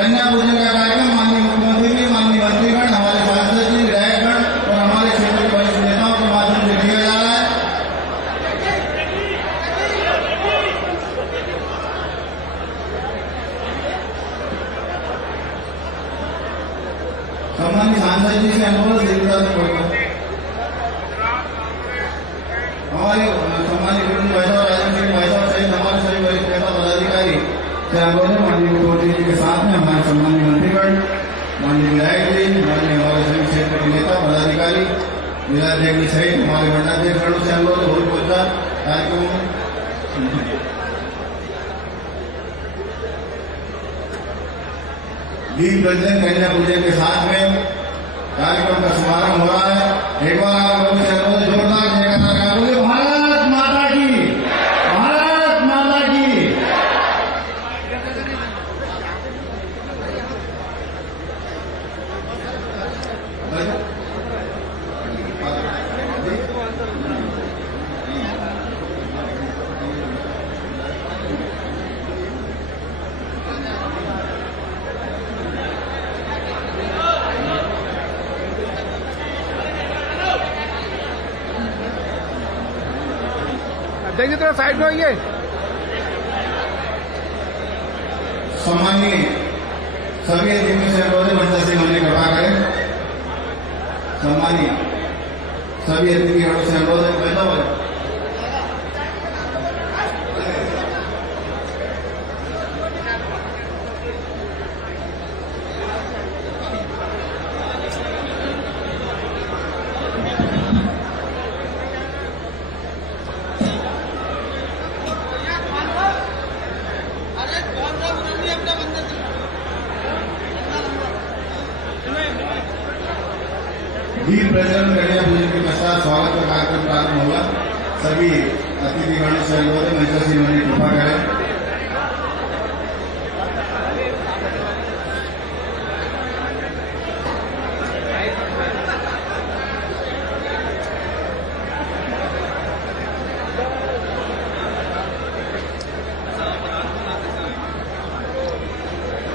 कन्या पूजन का कार्यक्रम माननीय मुख्यमंत्री जी, माननीय मंत्रीगण, हमारे सांसद जी, विधायकगण और हमारे क्षेत्र के वरिष्ठ नेताओं के माध्यम से किया जा रहा है। सम्मानित सांसद जी से अनुरोध दीर्घता से बोलूं। हमारे सम्मानित गुरु भाई साहब, राजन सिंह भाई साहब सहित हमारे सभी वरिष्ठ नेता पदाधिकारी से अनुरोध है माननीय मुख्यमंत्री जी के साथ में हमारे सम्मानित मंत्रीगण, माननीय विधायक जी, माननीय हमारे सभी क्षेत्र के नेता पदाधिकारी, जिलाध्यक्ष जी सहित हमारे मंडलाध्यक्षों से अनुरोध बहुत बोलता कार्यक्रम में दीप प्रज्वलन कन्या पूजन के साथ में कार्यक्रम का शुभारंभ हो रहा है। एक बार आप लोगों से अनुरोध जोरदार जयकारा बोले भारत माता की, भारत माता की। देखिए थोड़ा साइड में होइए। सम्मानीय सभी अतिथियों से अनुरोध मंच से होने कृपा करें। सम्मानीय सभी अतिथियों से अनुरोध है बैठा हुआ दीप प्रज्वलन कन्या पूजन के पश्चात स्वागत का कार्यक्रम प्रारंभ होगा। सभी अतिथिगणों से अनुरोध है मंच से होने कृपा करें।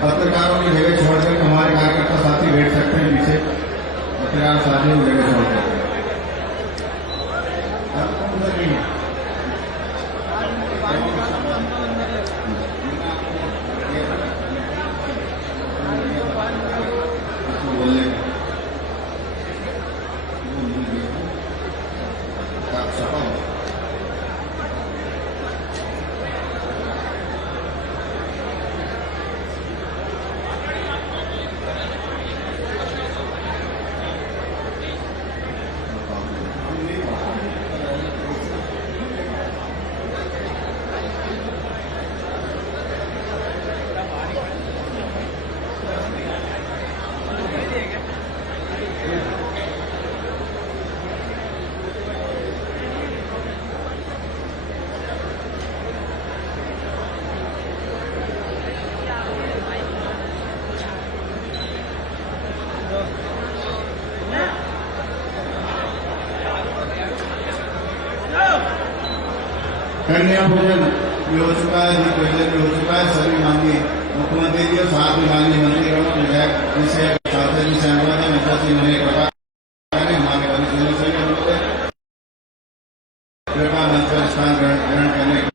पत्रकारों की जगह छोड़कर हमारे कार्यकर्ता साथी बैठ सकते हैं पीछे। पत्रकार साथियों की जगह छोड़कर कन्या पूजन भी हो चुका है, दीप प्रज्वलन भी हो चुका है। सभी माननीय मुख्यमंत्री जी और साथ ही माननीय मंत्रीगणों, विधायक जी से, सांसद जी से अनुरोध है मंच से होने कृपा करें। हमारे वरिष्ठजनों से भी अनुरोध है कृपा मंच पर स्थान ग्रहण करने की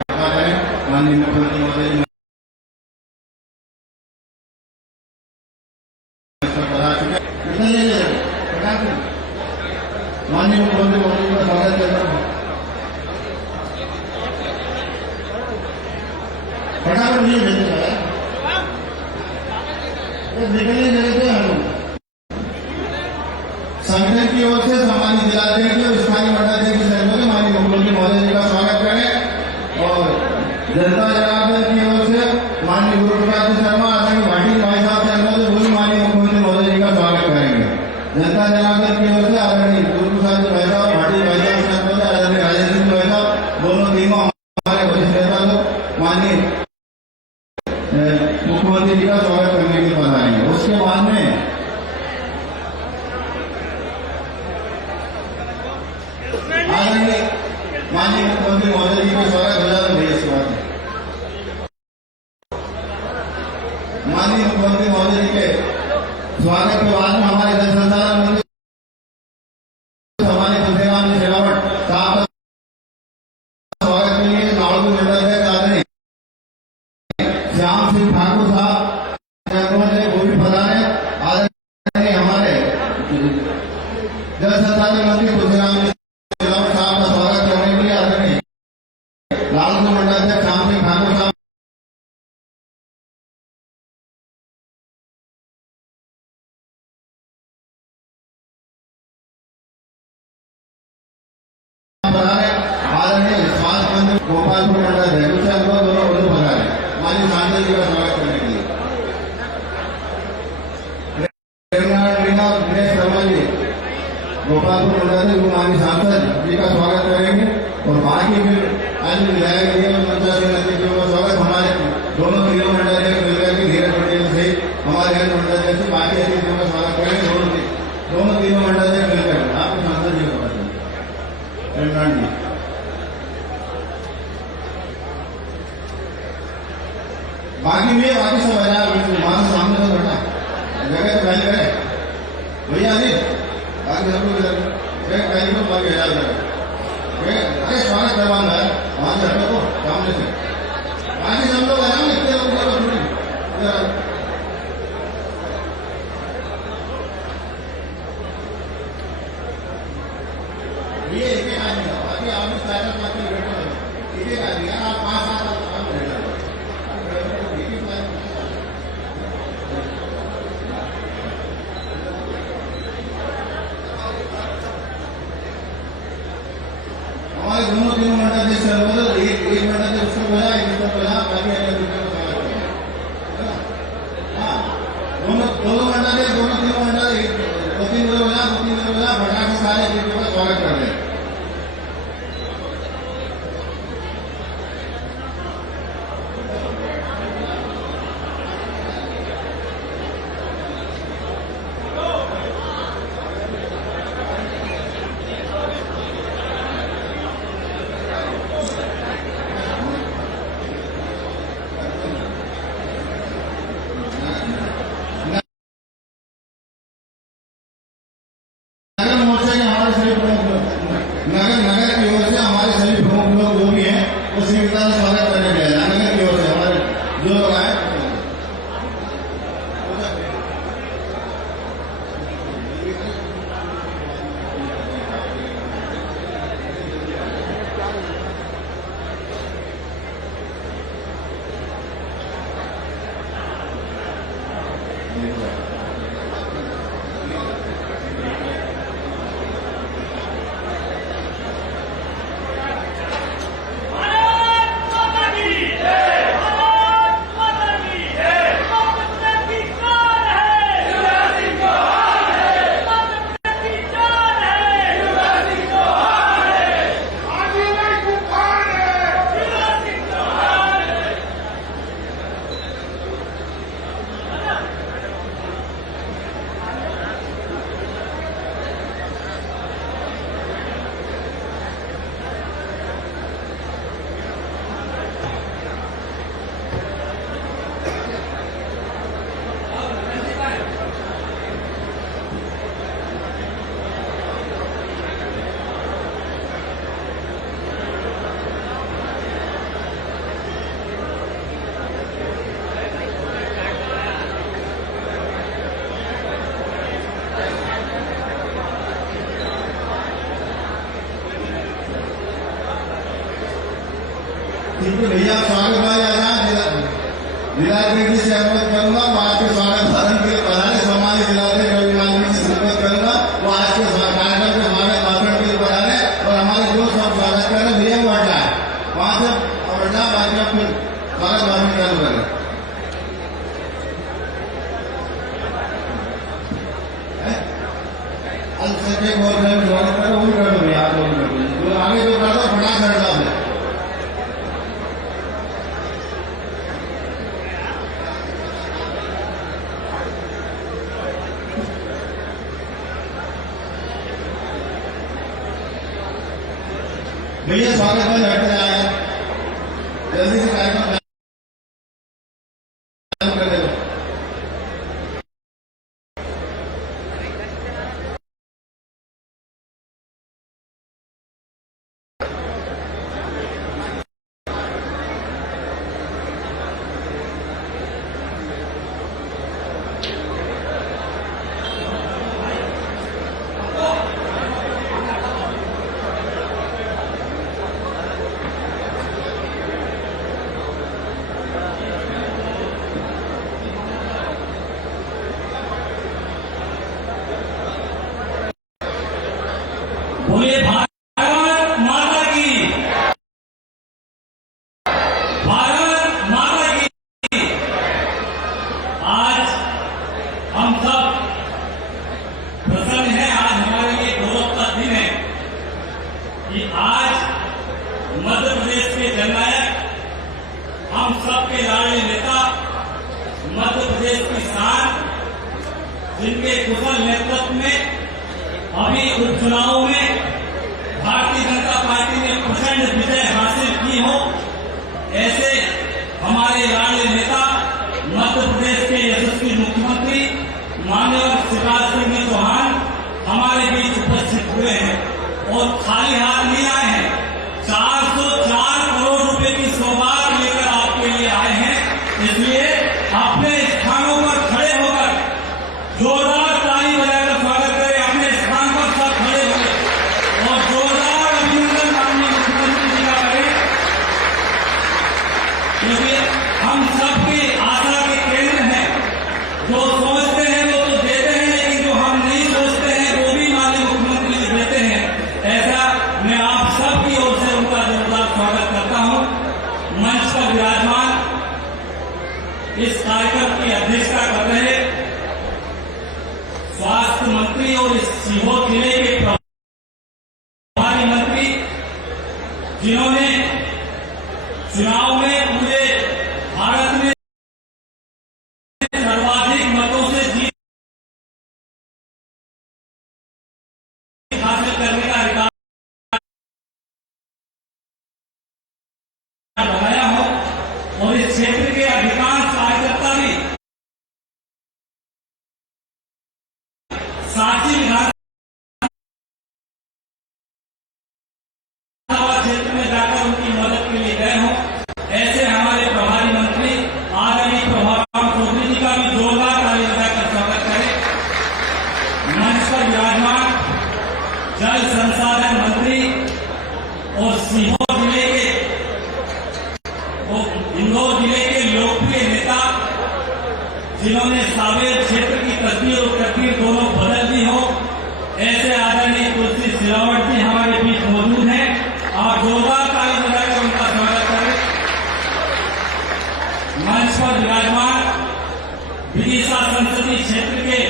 कृपा करें। माननीय मुख्यमंत्री महोदय जी बता चुके। माननीय मुख्यमंत्री महोदय जी का स्वागत करता हूँ। फटाफट नहीं भेजता है, निकलने देते हैं हम। संगठन की ओर से सम्मानित जिलाध्यक्ष और स्थानीय मंडलाध्यक्ष से अनुरोध माननीय मुख्यमंत्री महोदय जी का स्वागत करें और जनता जनार्दन की ओर से माननीय गुरु प्रसाद शर्मा, आदरणीय भाटी भाई साहब से अनुरोध वो भी माननीय मुख्यमंत्री महोदय जी का स्वागत करेंगे। जनता जनार्दन की ओर से आदरणीय गुरु प्रसाद भाई साहब, भाटी भाई साहब से अनुरोध, आदरणीय राजन सिंह भाई साहब, दोनों टीमों हमारे वरिष्ठ नेता लोग माननीय मुख्यमंत्री जी का स्वागत करने के लिए पधारेंगे। उसके बाद में आदरणीय माननीय मुख्यमंत्री महोदय जी का स्वागत हो जाता है। इसके बाद माननीय मुख्यमंत्री महोदय जी के स्वागत के बाद में हमारे जल संसाधन मंत्री हमारे तुलसीराम जी शेखावत साहब का स्वागत के लिए नागपुर मंडल से आदरणीय श्याम सिंह ठाकुर साहब वो भी पधारे। आदरणीय हमारे जल संसाधन मंत्री तुलसीराम जी शेखावत साहब का स्वागत करने के लिए आदरणीय नागपुर मंडल से श्याम सिंह ठाकुर साहब आदरणीय स्वास्थ्य मंत्री गोपालपुर मंडल है उससे दोनों पधारे माननीय सांसद जी का स्वागत करने के लिए। दिनेश शर्मा जी गोपालपुर मंडल से वो माननीय सांसद जी का स्वागत करेंगे और बाकी फिर आज विधायक जी का स्वागत हमारे दोनों तीनों मंडल मिलकर के धीरज पटेल से हमारे मंडल से बाकी अतिथियों का स्वागत करेंगे। दोनों तीनों मंडल से मिलकर आपको सांसद जी का स्वागत जी। बाकी सब मान सामने तो बैठा जगह तो खाली करे भैया नहीं बाकी सब लोग खाली तो बाकी हजार अरे स्वागत करवाना है वहां से हटो तो सामने से बाकी सब लोग आया इतने लोग ये एक आदमी बाकी आप स्टार्टअप बाकी बैठो एक आदमी आप 5-7 काम करेगा हमारे दोनों तीनों मंडल के सर्वर एक मंडल से उसको बोला एक उसको बोला बाकी हाँ दोनों मंडल है दोनों तीनों मंडल दो तीन बोला बढ़ा के सारे चीजों का स्वागत कर रहे हैं। नगर की ओर से हमारे सभी प्रमुख लोग जो भी हैं वो स्वीकृता में स्वागत करने गए नगर की ओर से हमारे जो लोग आए इनको भैया स्वागत जिलाधिकारी से अवगत करूंगा वो आज के स्वागत भाषण के लिए पधारे सम्मानित जिलाधिकारी से संपर्क करूंगा वो आज के कार्यक्रम के स्वागत भाषण के लिए पधारे और हमारे जो सब स्वागत कर रहे भैया वो हटा है वहां से हटा बाकी आप फिर स्वागत भाषण चालू करें। अल्पसंख्यक और स्वागत करो वो भी कर दो भैया आप लोग आगे जो कर दो फटाक कर दो भैया स्वागत में हट जाए जल्दी से कार्यक्रम चालू कर दो। बोलिए भारत माता की, भारत माता की। आज हम सब प्रसन्न हैं। आज हमारे लिए गौरव का दिन है कि आज मध्य प्रदेश के जननायक, हम सबके लाडले नेता, मध्य प्रदेश की शान, जिनके कुशल नेतृत्व में अभी उपचुनावों में भारतीय जनता पार्टी ने प्रचंड विजय हासिल की हो, ऐसे हमारे लाडले नेता, मध्य प्रदेश के यशस्वी मुख्यमंत्री माननीय शिवराज सिंह चौहान हमारे बीच उपस्थित हुए हैं और खाली हाथ नहीं आए हैं। 404 करोड़ रुपए की सौगात लेकर आपके लिए आए हैं। इसलिए अपने स्थानों पर खड़े होकर जोरदार ताली बजाकर स्वागत करें। अपने स्थान पर सब खड़े होंगे और जोरदार अभिनंदन माननीय मुख्यमंत्री जी का करें, क्योंकि हम सबकी आशा के केंद्र हैं। जो सोचते हैं वो तो देते हैं, लेकिन जो हम नहीं सोचते हैं वो भी माननीय मुख्यमंत्री जी देते हैं। ऐसा मैं आप सबकी ओर से उनका जोरदार स्वागत करता हूं। मंच पर विराजमान इस कार्यक्रम की अध्यक्षता कर रहे स्वास्थ्य मंत्री और इस सीहोर जिले के प्रभारी मंत्री, जिन्होंने चुनाव में पूरे भारत में सर्वाधिक मतों से जीत हासिल करने का रिकॉर्ड बनाया हो और इस क्षेत्र के अधिकांश कार्यकर्ता भी सांची विधानसभा क्षेत्र में जाकर उनकी मदद के लिए गए हों। ऐसे हमारे प्रभारी मंत्री आदरणीय प्रभाराम चौधरी जी का भी जोरदार ताली बजाकर स्वागत करें। मंच पर विराजमान जल संसाधन मंत्री और सीहोर जिले के, इंदौर जिले के लोकप्रिय नेता, जिन्होंने सावेर क्षेत्र की तस्वीर और तकदीर दोनों बदल दी हो, ऐसे आदरणीय तुलसी सिलावट जी हमारे बीच मौजूद हैं। आप जोरदार ताली बजाकर उनका स्वागत करें। मंच पर विराजमान विदिशा संसदीय क्षेत्र के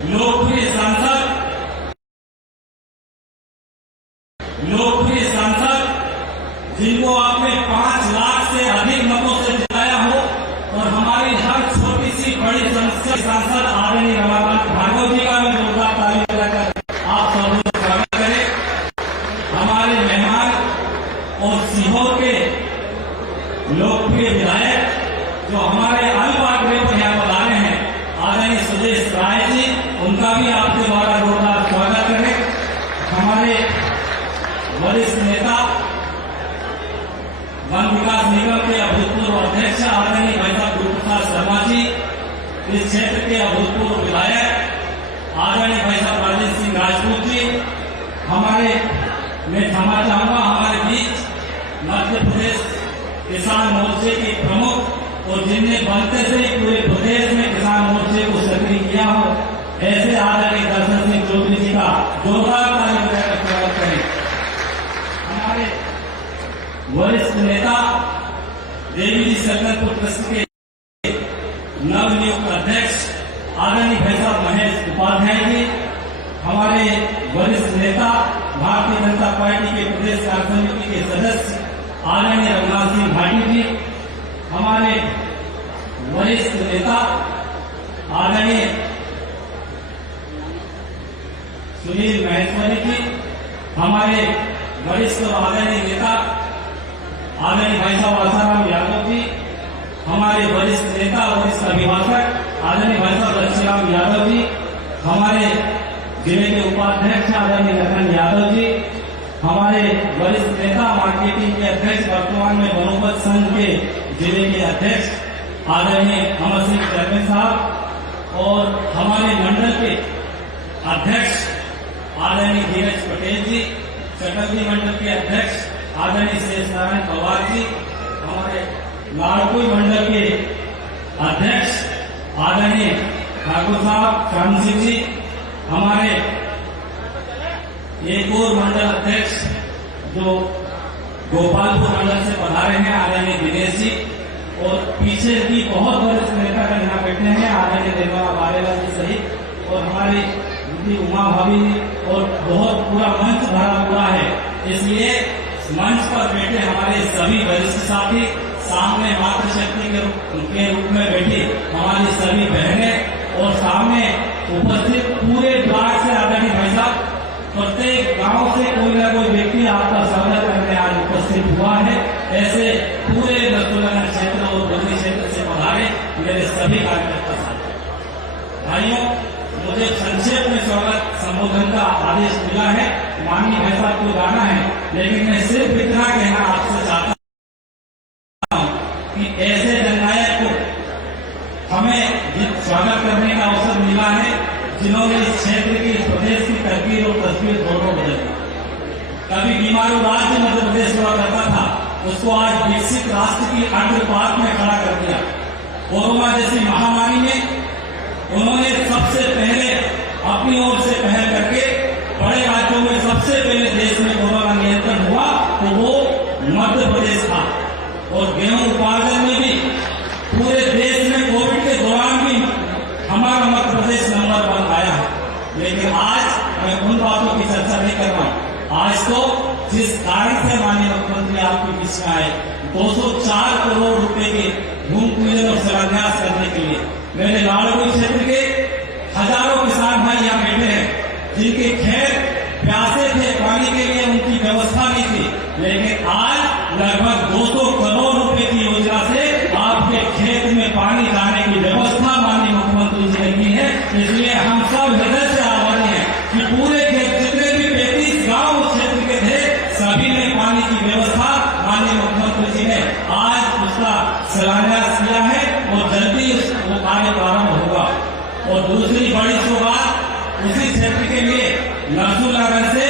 लोकप्रिय सांसद, जिनको आपने 5 लाख से अधिक मतों से जिताया हो और हमारी हर छोटी सी बड़ी समस्या सांसद आदरणीय रमाकांत भार्गव जी का भी जोरदार ताली बजाकर आप सबका स्वागत करें। हमारे मेहमान और सीहोर के लोकप्रिय विधायक जो हमारे अल्पाग्रह पर यहाँ पर आ रहे हैं, आदरणीय सुदेश राय जी, उनका भी आपके द्वारा जोरदार स्वागत करें। हमारे वरिष्ठ नेता, वन विकास निगम के अभूतपूर्व अध्यक्ष आदरणीय भाई साहब गुरुप्रसाद शर्मा जी, इस क्षेत्र के अभूतपूर्व विधायक आदरणीय भाई साहब राजेश सिंह राजपूत जी, हमारे मैं क्षमा चाहूंगा हमारे बीच मध्य प्रदेश किसान मोर्चे के प्रमुख और जिनने बनते से ही पूरे प्रदेश में किसान मोर्चे को सक्रिय किया हो, ऐसे आदरणीय दर्शन सिंह चौधरी जी का जोरदार ताली बजाकर स्वागत करें। हमारे वरिष्ठ नेता देवी जी सल्लनपुर ट्रस्ट के नवनियुक्त अध्यक्ष आदरणीय भाई साहब महेश उपाध्याय जी, हमारे वरिष्ठ नेता भारतीय जनता पार्टी के प्रदेश कार्य समिति के सदस्य आदरणीय रघुनाथ सिंह भाटी जी, हमारे वरिष्ठ नेता आदरणीय सुनील महेश्वरी जी, हमारे वरिष्ठ आदरणीय नेता आदरणीय भाई साहब आसाराम यादव जी, हमारे वरिष्ठ नेता वरिष्ठ अभिभाषक आदरणीय भाई साहब लक्ष्मीराम यादव जी, हमारे जिले के उपाध्यक्ष आदरणीय लखन यादव जी, हमारे वरिष्ठ नेता मार्केटिंग के अध्यक्ष, वर्तमान में बनोपत संघ के जिले के अध्यक्ष आदरणीय अमर सिंह चरमे साहब और हमारे मंडल के अध्यक्ष आदरणीय धीरज पटेल जी, चटर्जी मंडल के अध्यक्ष आदरणीय शेष नारायण पवार जी, हमारे लाड़कुई मंडल के अध्यक्ष आदरणीय ठाकुर साहब श्याम सिंह जी, हमारे एक और मंडल अध्यक्ष जो गोपालपुर मंडल से पधारे हैं आदरणीय दिनेश जी, और पीछे भी बहुत वरिष्ठ नेता का यहाँ बैठे हैं आदरणीय निर्मला बारेला जी सहित, और हमारी दीदी उमा भाभी जी, और बहुत पूरा मंच भरा हुआ है। इसलिए मंच पर बैठे हमारे सभी वरिष्ठ साथी, सामने मातृशक्ति के रूप में बैठी हमारी सभी बहनें, और सामने उपस्थित पूरे ब्लॉक से आदरणीय भाई साहब, प्रत्येक गांव से कोई ना कोई व्यक्ति आपका स्वागत करने आज उपस्थित हुआ है। ऐसे पूरे नसरुल्लाहगंज क्षेत्र और बद्री क्षेत्र से पधारे मेरे सभी कार्यकर्ता साथी भाइयों, मुझे संक्षेप में स्वागत संबोधन का आदेश मिला है। माननीय भाई साहब को जाना है, लेकिन मैं सिर्फ इतना कहना आपसे चाहता हूं कि ऐसे जननायक को हमें स्वागत करने का अवसर मिला है जिन्होंने इस क्षेत्र की, इस प्रदेश की तस्वीर और तस्वीर दोनों बदल दी। कभी बीमारू राज्य मध्य प्रदेश हुआ करता था, उसको आज विकसित राष्ट्र की अग्रपात में खड़ा कर दिया। कोरोना जैसी महामारी में उन्होंने सबसे पहले अपनी ओर से पहल करके बड़े राज्यों में सबसे पहले देश में कोरोना नियंत्रण हुआ तो वो मध्य प्रदेश था, और गेहूं उत्पादन में भी पूरे देश में कोविड के दौरान भी हमारा मध्य प्रदेश नंबर 1 आया है। लेकिन आज मैं उन बातों की चर्चा नहीं कर रहा हूं। आज तो जिस कारण से माननीय मुख्यमंत्री आपके बीच में आए 204 करोड़ रुपए के भूमि पूजन और शिलान्यास करने के लिए, मेरे लाड़कुई क्षेत्र के हजारों किसान भाई यहाँ बैठे हैं जिनके खेत प्यासे थे, पानी के लिए उनकी व्यवस्था नहीं थी, लेकिन आज लगभग 200 करोड़ रुपए की योजना से आपके खेत में पानी लाने की व्यवस्था माननीय मुख्यमंत्री जी ने की है। इसलिए हम सब हृदय से आभारी हैं कि पूरे खेत जितने भी 35 गांव क्षेत्र के थे सभी में पानी की व्यवस्था माननीय मुख्यमंत्री जी ने आज उसका शिलान्यास किया है, और जल्दी वो कार्य प्रारंभ होगा। और दूसरी बड़ी शुरुआत उसी क्षेत्र के लिए नसरुल्लाहगंज से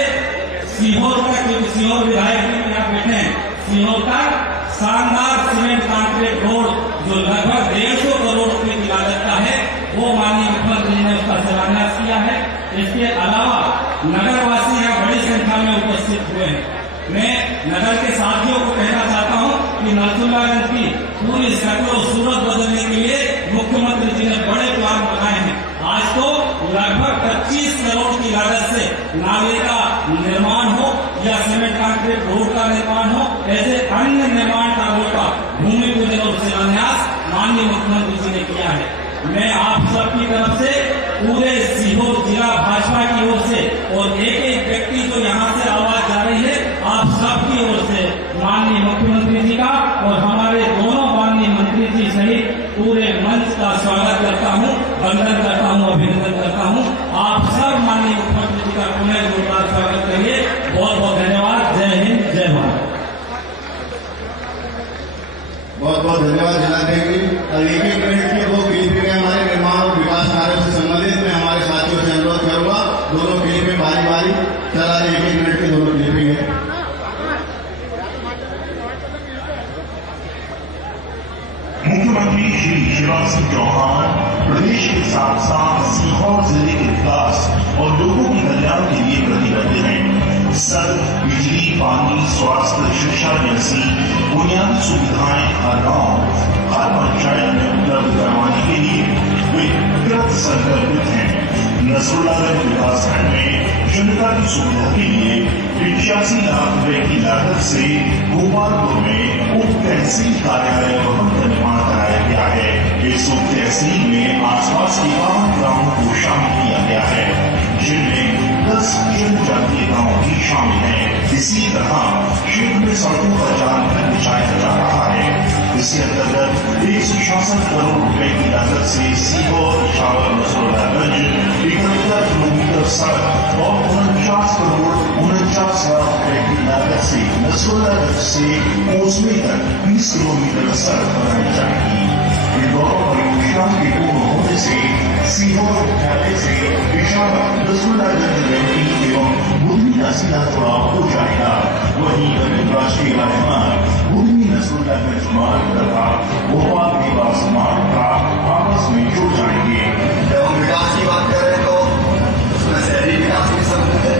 सीहोर तक, क्योंकि सीहोर विधायक भी यहाँ बैठे हैं, सीहोर तक शानदार सीमेंट कॉन्क्रीट रोड जो लगभग 150 करोड़ रुपए की लागत का है, वो माननीय मुख्यमंत्री जी ने उसका शिलान्यास किया है। इसके अलावा नगरवासी यहाँ बड़ी संख्या में उपस्थित हुए हैं। मैं नगर के साथियों को कहना चाहता हूँ कि नसरुल्लाहगंज की पूरी शक्ल और सूरत बदलने के लिए मुख्यमंत्री जी ने बड़े प्लान बनाए हैं। आज तो लगभग 25 करोड़ की लागत से नाले का निर्माण हो या सीमेंट कॉन्क्रीट रोड का निर्माण हो, ऐसे अन्य निर्माण कार्यों का भूमि पूजन और शिलान्यास माननीय मुख्यमंत्री जी ने किया है। मैं आप सबकी तरफ से पूरे सीहोर जिला भाजपा की ओर से, और एक एक व्यक्ति जो यहाँ से आवाज जा रही है, आप सबकी ओर से माननीय मुख्यमंत्री जी का और हमारे दोनों माननीय मंत्री जी सहित पूरे मंच का स्वागत करता हूँ, वंदन करता हूँ, अभिनंदन करता हूँ। आप सब माननीय मुख्यमंत्री जी का पुनः जोरदार स्वागत करिए। बहुत बहुत धन्यवाद। जय हिंद, जय भारत। बहुत बहुत धन्यवाद जिलाध्यक्ष जी। अब एक एक मिनट की 2 क्लिपिंग हमारे निर्माण और विकास कार्यों से संबंधित मैं हमारे साथियों से अनुरोध करूंगा, दोनों क्लिपिंग बारी बारी चला रहे, 1-1 मिनट की दोनों क्लिपिंग है। मुख्यमंत्री श्री शिवराज सिंह चौहान प्रदेश के साथ साथ सीहोर जिले के विकास और लोगों के कल्याण के लिए प्रतिबद्ध हैं। सड़क, बिजली, पानी, स्वास्थ्य, शिक्षा जैसी बुनियादी सुविधाएं हर गांव, हर पंचायत में उपलब्ध करवाने के लिए वे कृत संकल्पित हैं। नसरुल्लाहगंज विकासखंड में जनता की सुविधा के लिए 85 लाख रुपए की लागत से गोपालपुर में उप तहसील कार्यालय भवन का निर्माण कराया गया है। इस उप तहसील में आसपास के 52 गांवों को शामिल किया गया है, जिनमें 10 जनजातीय गांव भी शामिल हैं। इसी तरह क्षेत्र में सड़कों का जाल बिछाया जा रहा है। इसके अंतर्गत 166 करोड़ रुपए की लागत से सीहोर इछावर नसरुल्लाहगंज 71 किलोमीटर सड़क और 49 करोड़ 49 लाख रुपए की लागत से नसरुल्लाहगंज से कोसवे तक 20 किलोमीटर सड़क बनाई जाएगी। इन दोनों परियोजनाओं के पूर्ण होने से सीहोर मुख्यालय से इछावर नसरुल्लाहगंज रेवती एवं बुधनी का सीधा जुड़ाव हो जाएगा। वहीं अटल राष्ट्रीय राजमार्ग बुधनी नसरुल्लाहगंज मार्ग तथा भोपाल देवास मार्ग का आपस में जुड़ जाएंगे। जब हम विकास की बात कर रहे हैं तो उसमें शहरी विकास भी सम्मिलित है,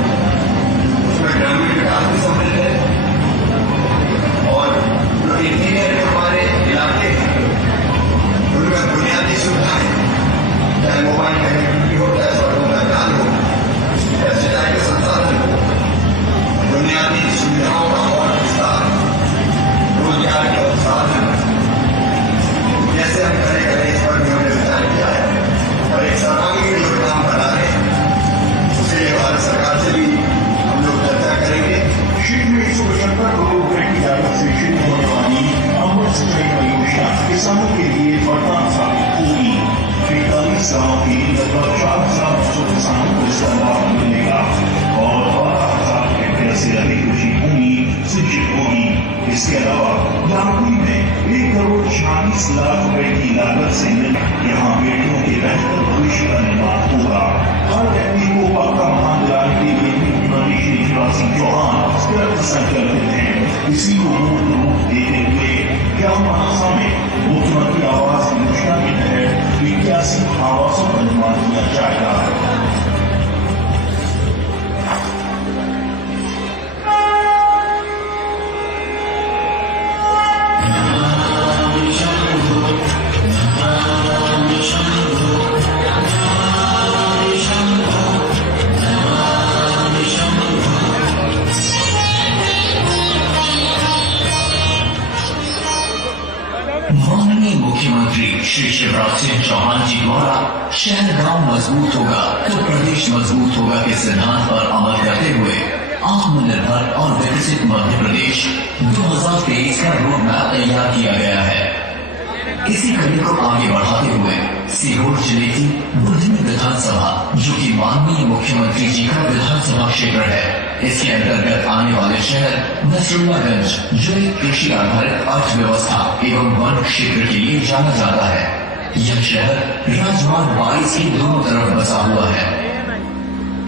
किसानों की लगभग 4,900 किसानों को इसका लाभ मिलेगा और 12,000 हेक्टेयर से अधिक कृषि भूमि सिंचित होगी। इसके अलावा लाखुई में 1,40,40,00,000 रुपए की लागत से यहाँ बेटियों के बेहतर भविष्य का निर्माण होगा। हर व्यक्ति को पक्का मकान दिलाने के लिए मुख्यमंत्री श्री शिवराज सिंह चौहान कृत संकल्पित हैं। इसी को मूर्त रूप देते हुए ग्राम में मुख्यमंत्री आवास योजना के तहत 81 आवासों का निर्माण किया जाएगा। माननीय मुख्यमंत्री श्री शिवराज सिंह चौहान जी द्वारा शहर गांव मजबूत होगा तो प्रदेश मजबूत होगा के सिद्धांत पर अमल करते हुए आत्मनिर्भर और विकसित मध्य प्रदेश 2023 का रोड मैप तैयार किया गया है। इसी कड़ी को आगे बढ़ाते हुए सीहोर जिले की बुधनी विधानसभा, जो कि माननीय मुख्यमंत्री जी का विधानसभा क्षेत्र है, इसके अंतर्गत आने वाले शहर नसरुल्लागंज, जो एक कृषि आधारित अर्थव्यवस्था एवं वन क्षेत्र के लिए जाना जाता है। यह शहर राजमार्ग 22 के दोनों तरफ बसा हुआ है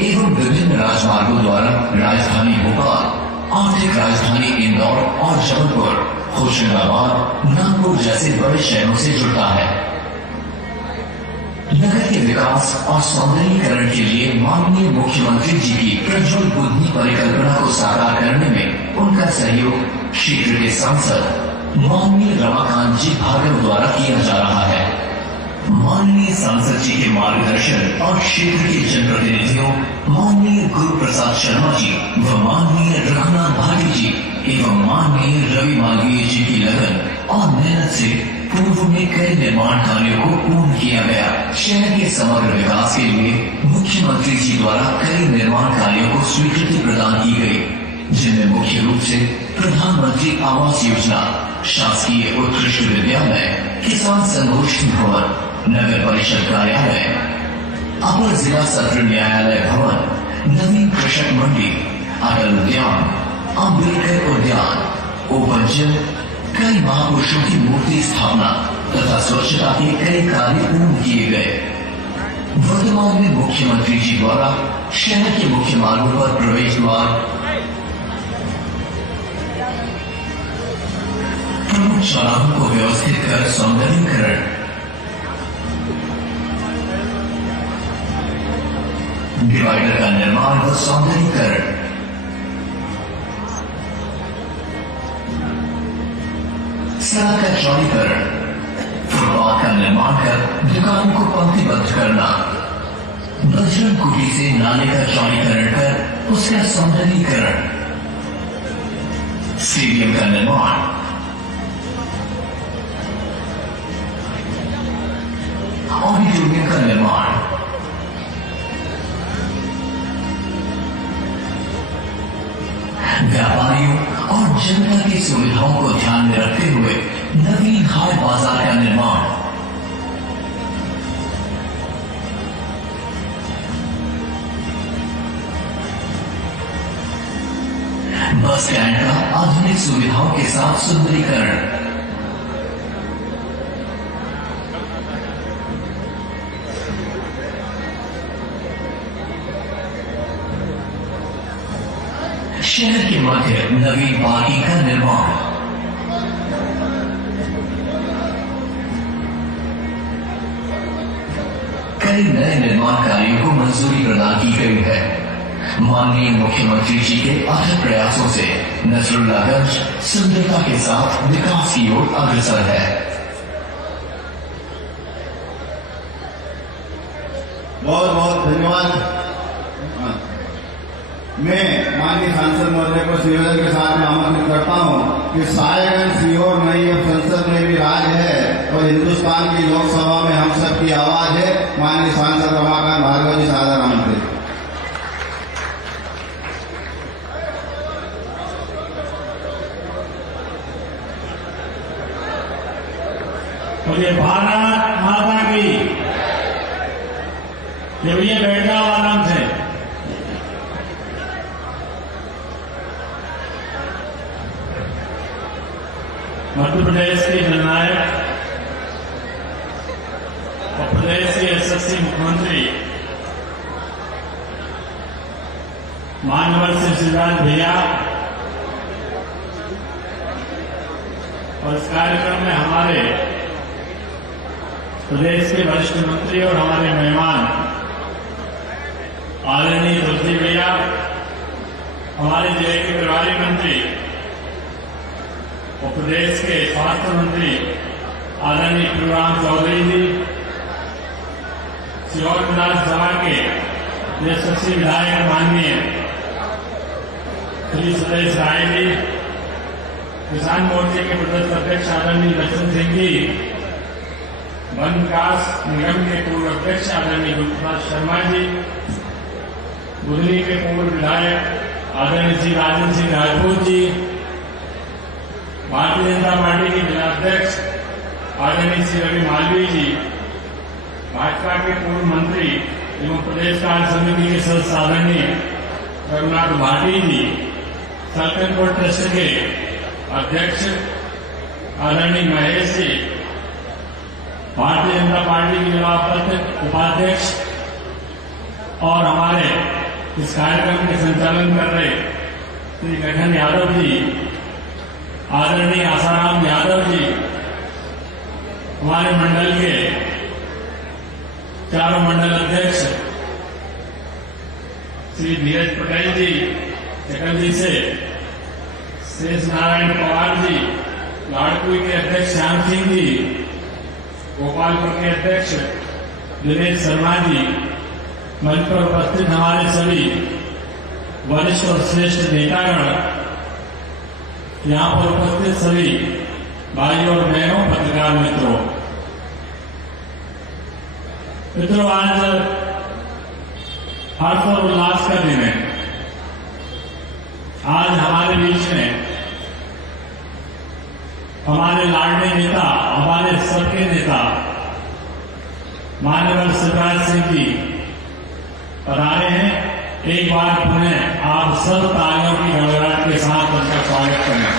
एवं विभिन्न राजमार्गों द्वारा राजधानी भोपाल, आर्थिक राजधानी इंदौर और जबलपुर, होशंगाबाद, नागपुर जैसे बड़े शहरों से जुड़ता है। नगर के विकास और सौंदर्यीकरण के लिए माननीय मुख्यमंत्री जी की प्रज्वल बुद्धि परिकल्पना को साकार करने में उनका सहयोग क्षेत्र के सांसद माननीय रमाकांत जी भार्गव द्वारा किया जा रहा है। माननीय सांसद जी के मार्गदर्शन और क्षेत्र के जनप्रतिनिधियों माननीय गुरु प्रसाद शर्मा जी व माननीय रघुनाथ भाटी जी एवं माननीय रवि मालवीय जी की लगन और मेहनत से पूर्व में कई निर्माण कार्यों को पूर्ण किया गया। शहर के समग्र विकास के लिए मुख्यमंत्री जी द्वारा कई निर्माण कार्यों को स्वीकृति प्रदान की गई, जिनमें मुख्य रूप से प्रधानमंत्री आवास योजना, शासकीय उत्कृष्ट विद्यालय, किसान संगोष्ठी भवन, नगर परिषद कार्यालय, अपर जिला सत्र न्यायालय भवन, नवीन कृषक मंडी, अटल उद्यान, अम्बेडकर उद्यान, ओपन जिम, कई महापुरुषों की मूर्ति स्थापना तथा स्वच्छता के कई कार्य पूर्ण किए गए। वर्तमान में मुख्यमंत्री जी द्वारा शहर के मुख्य मार्गों पर प्रवेश द्वार, प्रमुख चौराहों को व्यवस्थित कर सौंदर्यीकरण, डिवाइडर का निर्माण व सौंदर्यीकरण, सड़क का चौड़ीकरण, फुटपाथ का निर्माण कर दुकानों को पंक्तिबद्ध करना, बजरंग कुटी से नाले का चौड़ीकरण कर उसका सौंदर्यीकरण, स्टेडियम का निर्माण, ऑडिटोरियम का निर्माण, व्यापारियों और जनता की सुविधाओं को ध्यान में रखते हुए नवीन हाट बाजार का निर्माण, बस स्टैंड का आधुनिक सुविधाओं के साथ सुंदरीकरण, शहर के मध्य नवीन पार्किंग का निर्माण, कई नए निर्माण कार्यों को मंजूरी प्रदान की गई है। माननीय मुख्यमंत्री जी के अथक प्रयासों से नसरुल्लागंज सुंदरता के साथ विकास की ओर अग्रसर है। बहुत बहुत धन्यवाद। मैं माननीय सांसद महोदय को निवेदन के साथ में आमंत्रित करता हूं कि साहेबगंज सीहोर नई संसद में भी राज है और हिंदुस्तान की लोकसभा में हम सब की आवाज है। माननीय सांसद रमाकांत भार्गव जी सादर आमंत्रित। भारत माता की कि भैया बैठ जाओ आराम से। मध्य प्रदेश के जननायक और प्रदेश के यशस्वी मुख्यमंत्री मानवर से शिवराज भैया और इस कार्यक्रम में हमारे प्रदेश के वरिष्ठ मंत्री और हमारे मेहमान आदरणीय तुलसी भैया, हमारे जिले के प्रभारी मंत्री और प्रदेश के स्वास्थ्य मंत्री आदरणीय प्रभुराम चौधरी जी, सीहोर विधानसभा के यशस्वी विधायक माननीय श्री सुरेश राय जी, किसान मोर्चे के प्रदेश अध्यक्ष आदरणीय लक्ष्मण सिंह जी, वन विकास निगम के पूर्व अध्यक्ष आदरणीय गुरुप्रसाद शर्मा जी, बुधनी के पूर्व विधायक आदरणीय श्री राजन सिंह राजपूत जी, भारतीय जनता पार्टी के जिलाध्यक्ष आदरणीय श्री रवि मालवीय जी, भाजपा के पूर्व मंत्री एवं प्रदेश कार्य समिति के सदस्य आदरणीय रघुनाथ भाटी जी, सल्कनपुर ट्रस्ट के अध्यक्ष आदरणीय महेश जी, भारतीय जनता पार्टी के जिला उपाध्यक्ष और हमारे इस कार्यक्रम के संचालन कर रहे श्री गगन यादव जी, आदरणीय आसाराम यादव जी, हमारे मंडल के चारों मंडल अध्यक्ष श्री धीरज पटेल जी, चकल जी से शेष नारायण पवार जी, लाड़कुई के अध्यक्ष श्याम सिंह जी, गोपालपुर के अध्यक्ष दिनेश शर्मा जी, मंच पर उपस्थित हमारे सभी वरिष्ठ और श्रेष्ठ नेतागण, यहाँ पर उपस्थित सभी भाइयों और बहनों, पत्रकार मित्रों, आज हर्ष और उल्लास का दिन है। आज हमारे बीच में हमारे लाडले नेता, हमारे सबके नेता माननीय शिवराज सिंह जी पधारे हैं। एक बार पुनः आप सब तालियों की गड़गड़ाहट के साथ उनका स्वागत करें।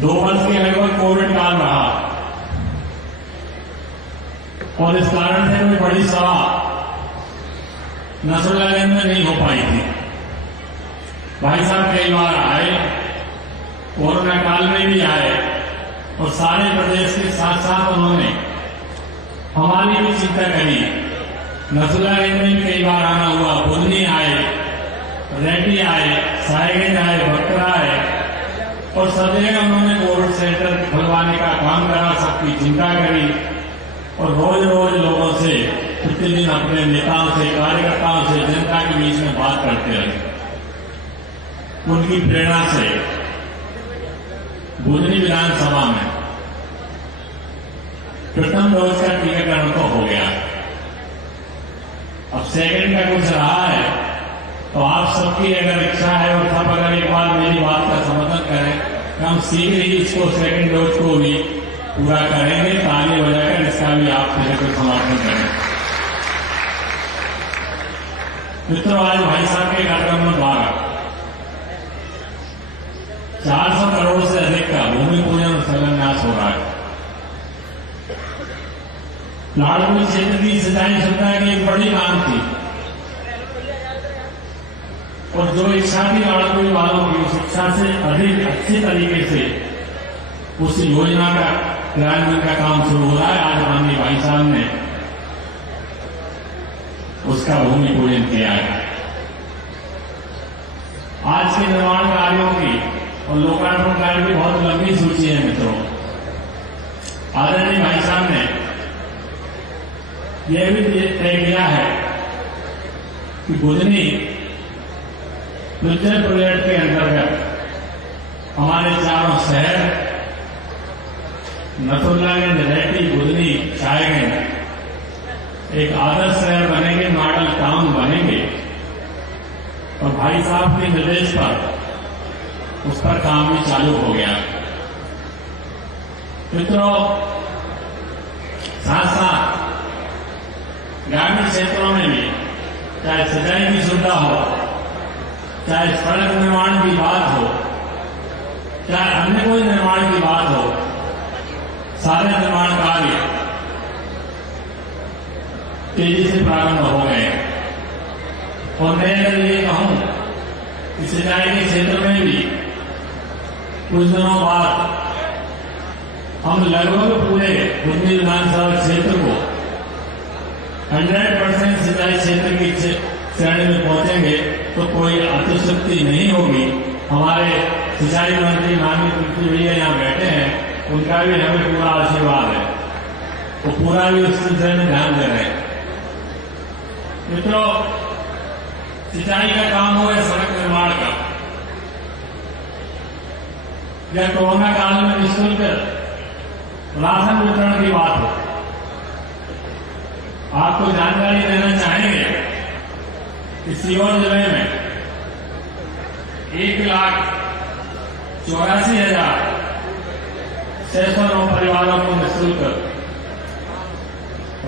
दो वर्ष के लगभग कोविड काल रहा और इस कारण से कोई बड़ी सभा नसरुल्लागंज में नहीं हो पाई थी। भाई साहब कई बार आए, कोरोना काल में भी आए और सारे प्रदेश के साथ साथ उन्होंने हमारी भी चिंता करी। नसरुल्लागंज में भी कई बार आना हुआ, बुधनी आए, रेड्डी आए, साहेबगंज आए, भक्तरा आए और सब जगह उन्होंने कोविड सेंटर खुलवाने का काम करा, सबकी चिंता करी और रोज रोज लोगों से प्रतिदिन अपने नेताओं से, कार्यकर्ताओं से, जनता के बीच में बात करते रहे। उनकी प्रेरणा से बुधनी विधानसभा में प्रथम डोज का टीकाकरण तो हो गया। अब सेकंड का कुछ रहा है, तो आप सबकी अगर इच्छा है और सब अगर एक बार मेरी बात का समर्थन करें तो हम शीघ्र ही इसको सेकंड डोज को भी पूरा करेंगे। ताली बजाकर इसका भी आप कुछ समर्थन करें। मित्रों, आज भाई साहब के कार्यक्रम में 400 करोड़ से अधिक का भूमि पूजन और शिलान्यास हो रहा है। लाड़कुई क्षेत्र की सिंचाई सुविधा की एक बड़ी मांग थी और जो इच्छा थी लाड़कुई वालों की, उस इच्छा से अधिक अच्छे तरीके से उस योजना का क्रियान्वयन का काम शुरू हो रहा है। आज माननीय भाई साहब ने उसका भूमि पूजन किया है। आज के निर्माण कार्यों की और लोकार्पण कार्य की बहुत लंबी सूची है मित्रों। आदरणीय भाई साहब ने यह भी तय किया है कि बुधनी फ्यूचर प्रोजेक्ट के अंतर्गत हमारे चारों शहर नसरुल्लागंज, रेड्डी, बुधनी, साहेबगंज एक आदर्श शहर बनेंगे, मॉडल टाउन बनेंगे और भाई साहब के निर्देश पर उस पर काम भी चालू हो गया। मित्रों, साथ साथ ग्रामीण क्षेत्रों में भी चाहे सिंचाई की सुविधा हो, चाहे सड़क निर्माण की बात हो, चाहे अन्य कोई निर्माण की बात हो, सारे निर्माण कार्य तेजी से प्रारंभ हो गए। और मैं अगर ये कहूं कि सिंचाई के क्षेत्र में भी कुछ दिनों बाद हम लगभग पूरे बुंदी विधानसभा क्षेत्र को 100% सिंचाई क्षेत्र की श्रेणी में पहुंचेंगे तो कोई अतिशक्ति नहीं होगी। हमारे सिंचाई मंत्री माननीय पृथ्वी भैया यहाँ बैठे हैं, उनका भी हमें पूरा आशीर्वाद है, वो पूरा भी उस सिलसिले में ध्यान दे रहे हैं। मित्रों, सिंचाई का काम हो या सड़क निर्माण का, या कोरोना काल में निःशुल्क राशन वितरण की बात हो, आपको जानकारी देना चाहेंगे कि सीहोर जिले में 1,84,609 परिवारों को निःशुल्क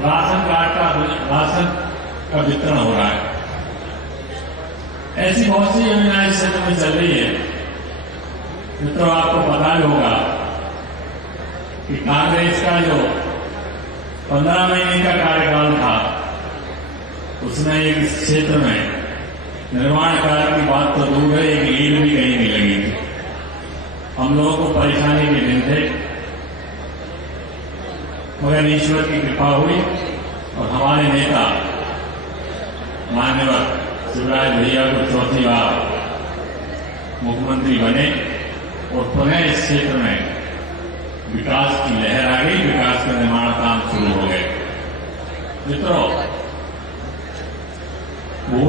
राशन कार्ड का वितरण हो रहा है। ऐसी बहुत सी योजनाएं इस क्षेत्र में चल रही है। मित्रों, आपको पता ही होगा कि कांग्रेस का जो 15 महीने का कार्यकाल था, उसमें एक क्षेत्र में निर्माण कार्य की बात तो दूर है, एक ईंट भी कहीं नहीं लगी थी। हम लोगों को परेशानी के दिन थे, मगर ईश्वर की कृपा हुई और हमारे नेता मान्यवर शिवराज भैया को चौथी बार मुख्यमंत्री बने और पुनः इस क्षेत्र में विकास की लहर आ गई, विकास का निर्माण काम शुरू हो गए। मित्रों, वो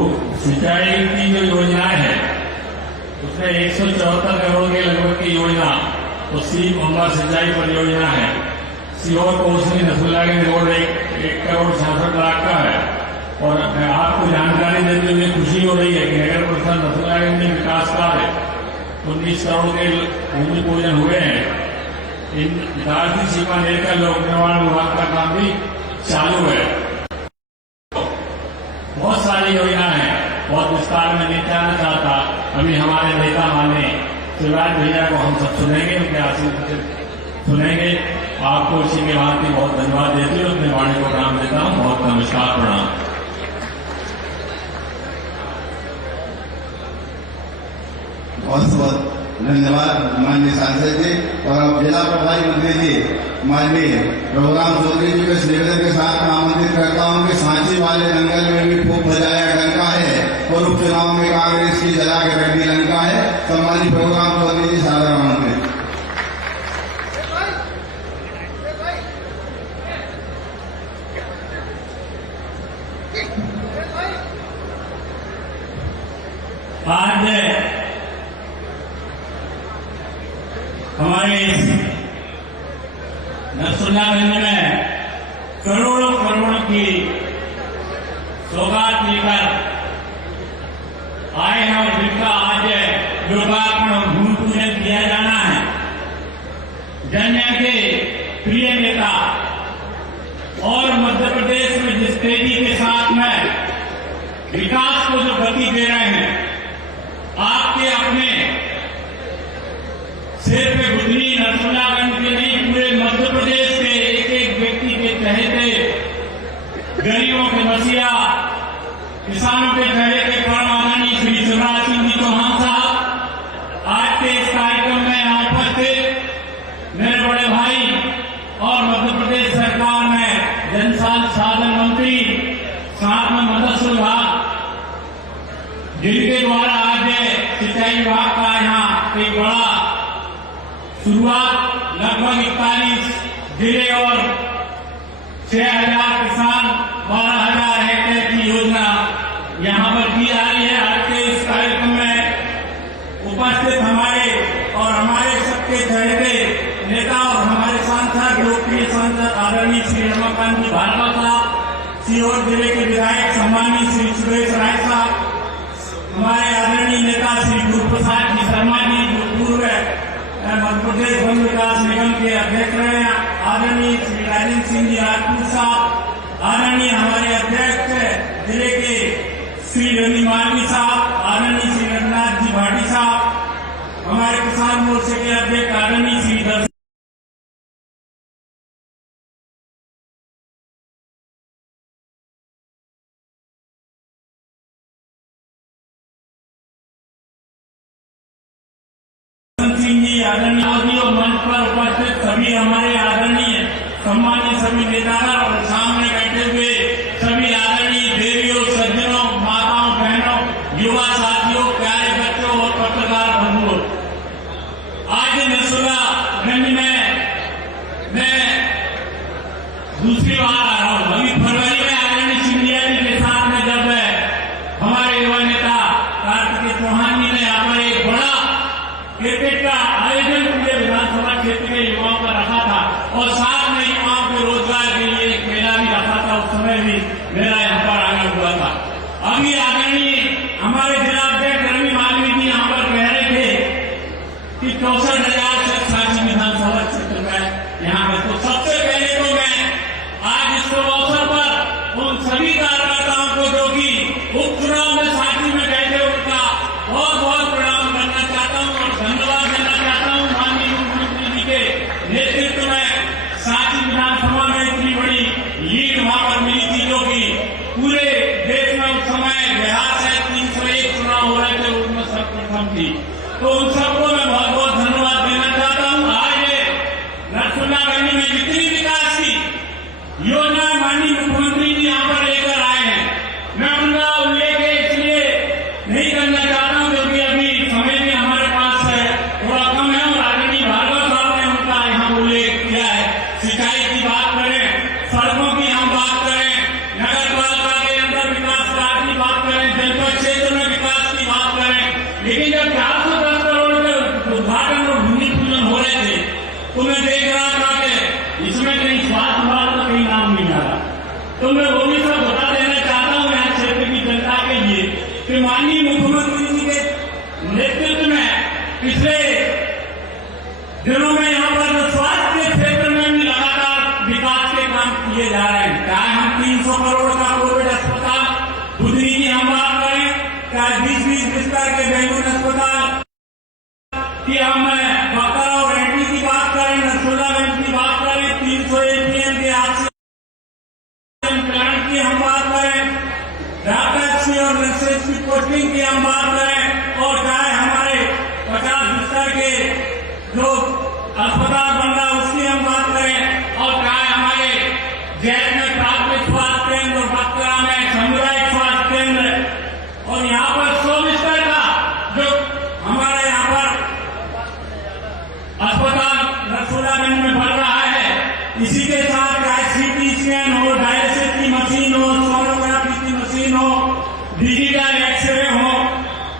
सिंचाई की जो योजनाएं है, उसमें 174 करोड़ के लगभग की योजना तो सीप अंबर सिंचाई परियोजना है। सीहोर कोसली नसरुल्लागंज रोड 1,66,00,000 का है। और आपको जानकारी देते हुए खुशी हो रही है कि नगर परिषद नसरुल्लागंज में विकास कार्य 19 करोड़ के भूमि पूजन हुए हैं। इन भारतीय सीमा लेकर लोक निर्माण विभाग का काम भी चालू है। बहुत सारी योजनाएं हैं, बहुत विस्तार में नहीं जाना चाहता। अभी हमारे नेता माने शिवराज भैया को हम सब सुनेंगे, उनके आशीर्वाद सुनेंगे। आपको इसी के बाद भी बहुत धन्यवाद देती हूँ, अपने वाणी को प्रणाम देता हूँ। बहुत नमस्कार, प्रणाम। बहुत बहुत धन्यवाद माननीय सांसद जी। और अब जिला प्रभारी मंत्री जी माननीय रघुराम चौधरी जी को इस निवेदन के साथ मैं आमंत्रित करता हूं कि सांची वाले दंगल में भी खूब बजाया डंका है और उपचुनाव में कांग्रेस की जला के रख दी लंका है। सम्मानित रघुराम चौधरी जी सादर आमंत्रित। आज हमारे नसरुल्लागंज में करोड़ों करोड़ की सौगात लेकर आए हैं और जिनका आज लोकार्पण भूमि पूजन किया जाना है। जनता के प्रिय नेता और मध्य प्रदेश में जिस तेजी के साथ में विकास को जो गति दे रहे हैं, आपके अपने सिर पे बुधनी नसरुल्लागंज के नहीं, पूरे मध्य प्रदेश के एक एक व्यक्ति के चहेते, गरीबों के मसीहा, किसानों के चहेते परम आदरणीय श्री शिवराज सिंह जी चौहान साहब आज के इस कार्यक्रम में यहाँ उपस्थित मेरे बड़े भाई और मध्य प्रदेश सरकार में जनसाधन मंत्री, साथ में मत्स्य विभाग, जिनके द्वारा आज सिंचाई विभाग का यहाँ एक बड़ा शुरुआत लगभग 41 जिले और 6,000 किसान 12,000 हेक्टेयर की योजना यहाँ पर की जा रही है। आज के इस कार्यक्रम में उपस्थित हमारे और हमारे सबके चहेते नेता और हमारे सांसद, लोकप्रिय सांसद आदरणीय श्री रमाकांत जी भार्गव साहब, सीहोर जिले के विधायक सम्मानीय श्री सुरेश राय साहब, हमारे आदरणीय नेता श्री गुरु प्रसाद जी शर्मा जी, जो पूर्व मध्य प्रदेश वन विकास निगम के अध्यक्ष रहे आदरणीय श्री राजेंद्र सिंह जी राजपूत साहब, आदरणीय हमारे अध्यक्ष जिले के श्री रवि मालवी साहब, आदरणीय श्री रघुनाथ जी भाटी साहब, हमारे किसान मोर्चे के अध्यक्ष आदरणीय श्री दर्शन सिंह जी, आदरणीय और मंच पर उपस्थित सभी हमारे आदरणीय सम्मानित सभी नेतागण और सामने बैठे हुए सभी आदरणीय देवियों, सज्जनों, माताओं, बहनों, युवा साथियों, प्यारे बच्चों और पत्रकार बंधुओं, आज नरसुलागंज में मैं दूसरी बार आ रहा हूँ। अभी फरवरी में आदरणीय सिंधिया जी के साथ में जब हमारे युवा नेता कार्तिकेय चौहान जी ने यहाँ पर एक बड़ा क्रिकेट का आयोजन पूरे विधानसभा क्षेत्र के युवाओं का रखा था और साथ में युवाओं के रोजगार के लिए एक मेला भी रखा था। उस समय भी मेला यहाँ पर आया हुआ था। अभी आदरणीय हमारे जिला अध्यक्ष रवि मालवी जी यहाँ पर कह रहे थे कि 64,000 से सांची विधानसभा क्षेत्र में यहाँ पर, तो सबसे पहले तो मैं आज इस अवसर पर उन सभी कार्यकर्ताओं को जो कि उपचुनाव में सांची में बैठे उनका बहुत बहुत प्रणाम करना चाहता हूँ और धन्यवाद देना चाहता हूँ। माननीय मुख्यमंत्री जी के नेतृत्व में सांची विधानसभा में इतनी बड़ी लीड वहां पर मिली थी, जो कि पूरे देश में उस समय बिहार से 301 चुनाव हो रहे थे, उसमें सर्वप्रथम थी। तो उन सबको मैं बहुत बहुत धन्यवाद देना चाहता हूँ। आज नरसुलागंज में जितनी विकास की योजना माननीय मुख्यमंत्री जी यहाँ पर लेकर आए हैं, मैं उनका उल्लेख इसलिए नहीं करना चाहता हूँ क्योंकि अभी समय में हमारे पास थोड़ा कम है और आदरणीय भार्गव साहब ने उनका यहाँ उल्लेख किया है। सिंचाई की बात करें, सड़कों की हम बात करें, नगर पालिका के अंदर विकास कार्य की बात करें, जनपद क्षेत्र में विकास की बात करें, लेकिन जब 410 करोड़ के उद्घाटन और भूमि पूजन हो रहे थे तो मैं देख रहा था कि इसमें कहीं स्वास्थ्य विभाग का कहीं नाम नहीं आ रहा। तो मैं वो भी सब बता देना चाहता हूँ यहाँ क्षेत्र की जनता के लिए कि माननीय मुख्यमंत्री जी के नेतृत्व में पिछले दिनों में यहाँ पर स्वास्थ्य के क्षेत्र में भी लगातार विकास के काम किए जा रहे हैं। चाहे हम 300 करोड़ का कोविड अस्पताल बुधनी की हम बात करें, चाहे 20-20 बिस्तर के बेलून अस्पताल की हम बकरा और रेड्डी की बात करें, नरसुलागंज की बात करें, 300 एपीएम के ऑक्सीजन प्लांट की हम बात करें, डॉक्टर्स की और नर्सेज की पोस्टिंग की हम बात करें, और चाहे हमारे 50 बिस्तर के जो अस्पताल बन रहा है उसकी हम बात करें, और चाहे हमारे जेल में प्राथमिक स्वास्थ्य केंद्र और बकरा में सामुदायिक स्वास्थ्य केंद्र और यहाँ पर 100 बिस्तर का जो हमारे यहाँ पर अस्पताल नरसुलागंज में बन रहा है। इसी के साथ चाहे सीटी स्कैन हो, डायलिसिस की मशीन हो, सोनोग्राफी की मशीन हो, डिजिटल एक्सरे हो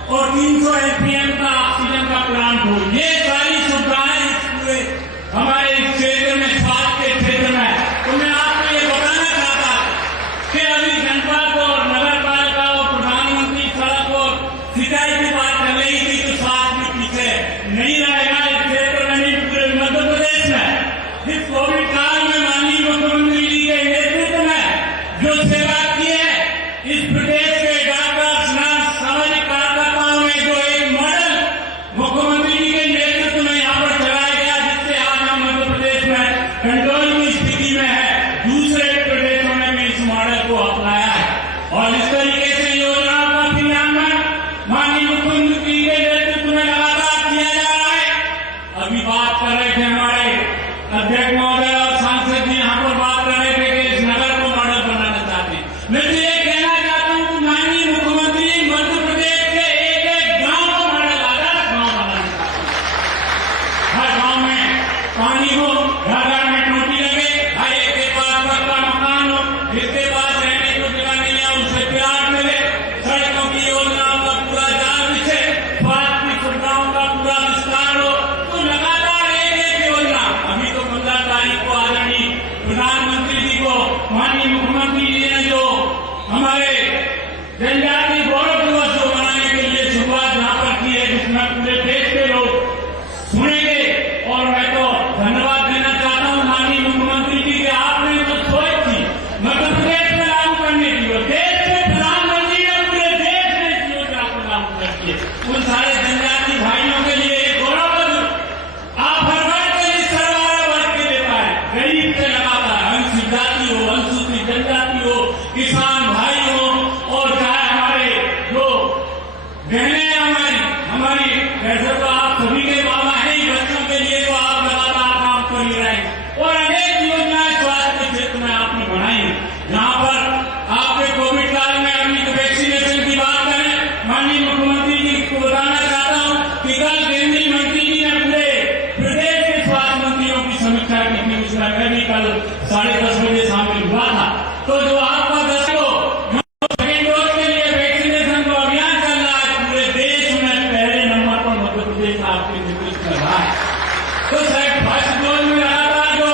और 300 एपीएम का ऑक्सीजन का प्लांट हो, ये सारी सुविधाएं पूरे हमारे इस क्षेत्र में स्वास्थ्य के क्षेत्र में। तो मैं आपको ये बताना चाहता कि अभी जनपद और नगर पालिका और प्रधानमंत्री सड़क और सिंचाई की बात कर रही थी तो स्वास्थ्य में पीछे नहीं रहेगा इस क्षेत्र में, नहीं पूरे मध्य प्रदेश में। इस कोविड काल में माननीय मुख्यमंत्री जी के नेतृत्व में जो सेवा की है, इस प्रदेश के डॉक्टर्स, नर्स, सामाजिक कार्यकर्ताओं ने जो एक मॉडल मुख्यमंत्री जी के नेतृत्व में यहाँ पर चलाया गया, जिससे आज हम मध्य प्रदेश में कंट्रोल की स्थिति में है, दूसरे प्रदेशों ने भी इस मॉडल को अपनाया है और इस तरीके से योजनाओं का क्रियान्वयन माननीय मुख्यमंत्री के नेतृत्व में लगातार किया जा रहा है। अभी बात कर रहे थे हमारे अध्यक्ष महोदय और सांसद जी यहाँ पर बात कर रहे थे कि इस नगर को मॉडल बनाना चाहते हैं। मैं तो ये कहना चाहता हूँ कि माननीय मुख्यमंत्री मध्य प्रदेश के एक गांव को मॉडल आदर्श गांव बनाना चाहते हैं। हर गांव में पानी हो, घर घर में टोटी लगे, हर एक के पास पक्का मकान हो, जिसके पास रहने को जगह नहीं है उसे प्यार मिले, सड़कों की योजनाओं का पूरा जाल बिछे, स्वास्थ्य की सुविधाओं का पूरा विस्तार हो। तो लगातार एक योजना, अभी तो 15 तारीख को आदरणीय प्रधानमंत्री जी को माननीय मुख्यमंत्री जी ने जो हमारे जनजातीय गौरव दिवस को मनाने के लिए शुरुआत यहाँ पर की है, जिसमें पूरे देश के लोग सुनेंगे और मैं तो धन्यवाद समीक्षा की थी, उसमें मैं भी कल 10:30 बजे शामिल हुआ था। तो जो आपका दशकों सेकेंड डोज के लिए वैक्सीनेशन का अभियान चल रहा है, पूरे देश में पहले नंबर पर मध्य प्रदेश आपके नेतृत्व कर रहा है। तो शायद फर्स्ट डोज में लगातार जो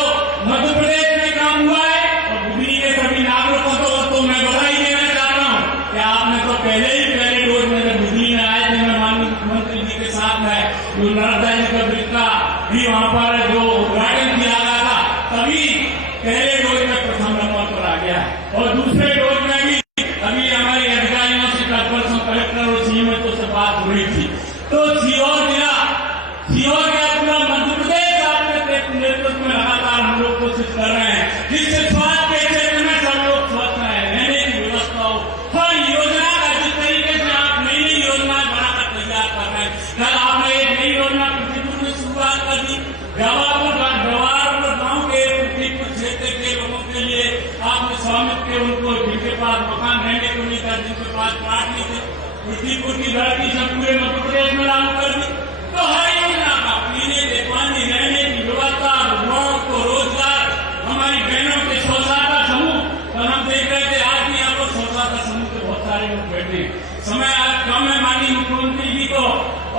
मध्य प्रदेश में काम हुआ है, और बुद्धि के सभी नागरिकों को तो मैं बधाई देना चाह रहा हूँ कि आपने तो पहले ही पहले डोज में जब बुद्धि में आए थे, मैं माननीय मुख्यमंत्री जी के साथ में जो नर्मदा जी का ब्रिज का भी वहां पर जो उद्घाटन किया गया था, तभी पहले डोज में प्रथम नंबर पर आ गया है। और दूसरे डोज में भी अभी हमारे अधिकारियों से कल परसों कलेक्टर और सीएम से बात हो रही थी, तो सीहोर जिला सीहोर का पूरा मध्य प्रदेश आपके नेतृत्व में लगातार हम लोग कोशिश कर रहे हैं, जिससे स्वास्थ्य के क्षेत्र में सब लोग स्वस्थ रहे, रहने की व्यवस्था हो, हर योजना का जिस तरीके से आप नई नई योजना बनाकर तैयार कर रहे हैं। कल आपने एक नई योजना पृथ्वीपुर में शुरुआत कर दी, गवापुर गांव के पृथ्वीपुर क्षेत्र के लोगों के लिए आपने स्वामित्व के उनको जिनके पास मकान रहने को नहीं था, जिनके पास प्लाट नहीं थे, पृथ्वीपुर की धरती से पूरे मध्य प्रदेश में लागू कर दी। तो हर योजना का पीने के पानी, रहने की व्यवस्था, युवाओं को रोजगार, हमारी बहनों के स्वच्छता समूह, और हम देख रहे थे आज भी यहाँ पर स्वच्छता समूह के बहुत सारे लोग बैठे हैं। समय आज कम है, माननीय मुख्यमंत्री जी को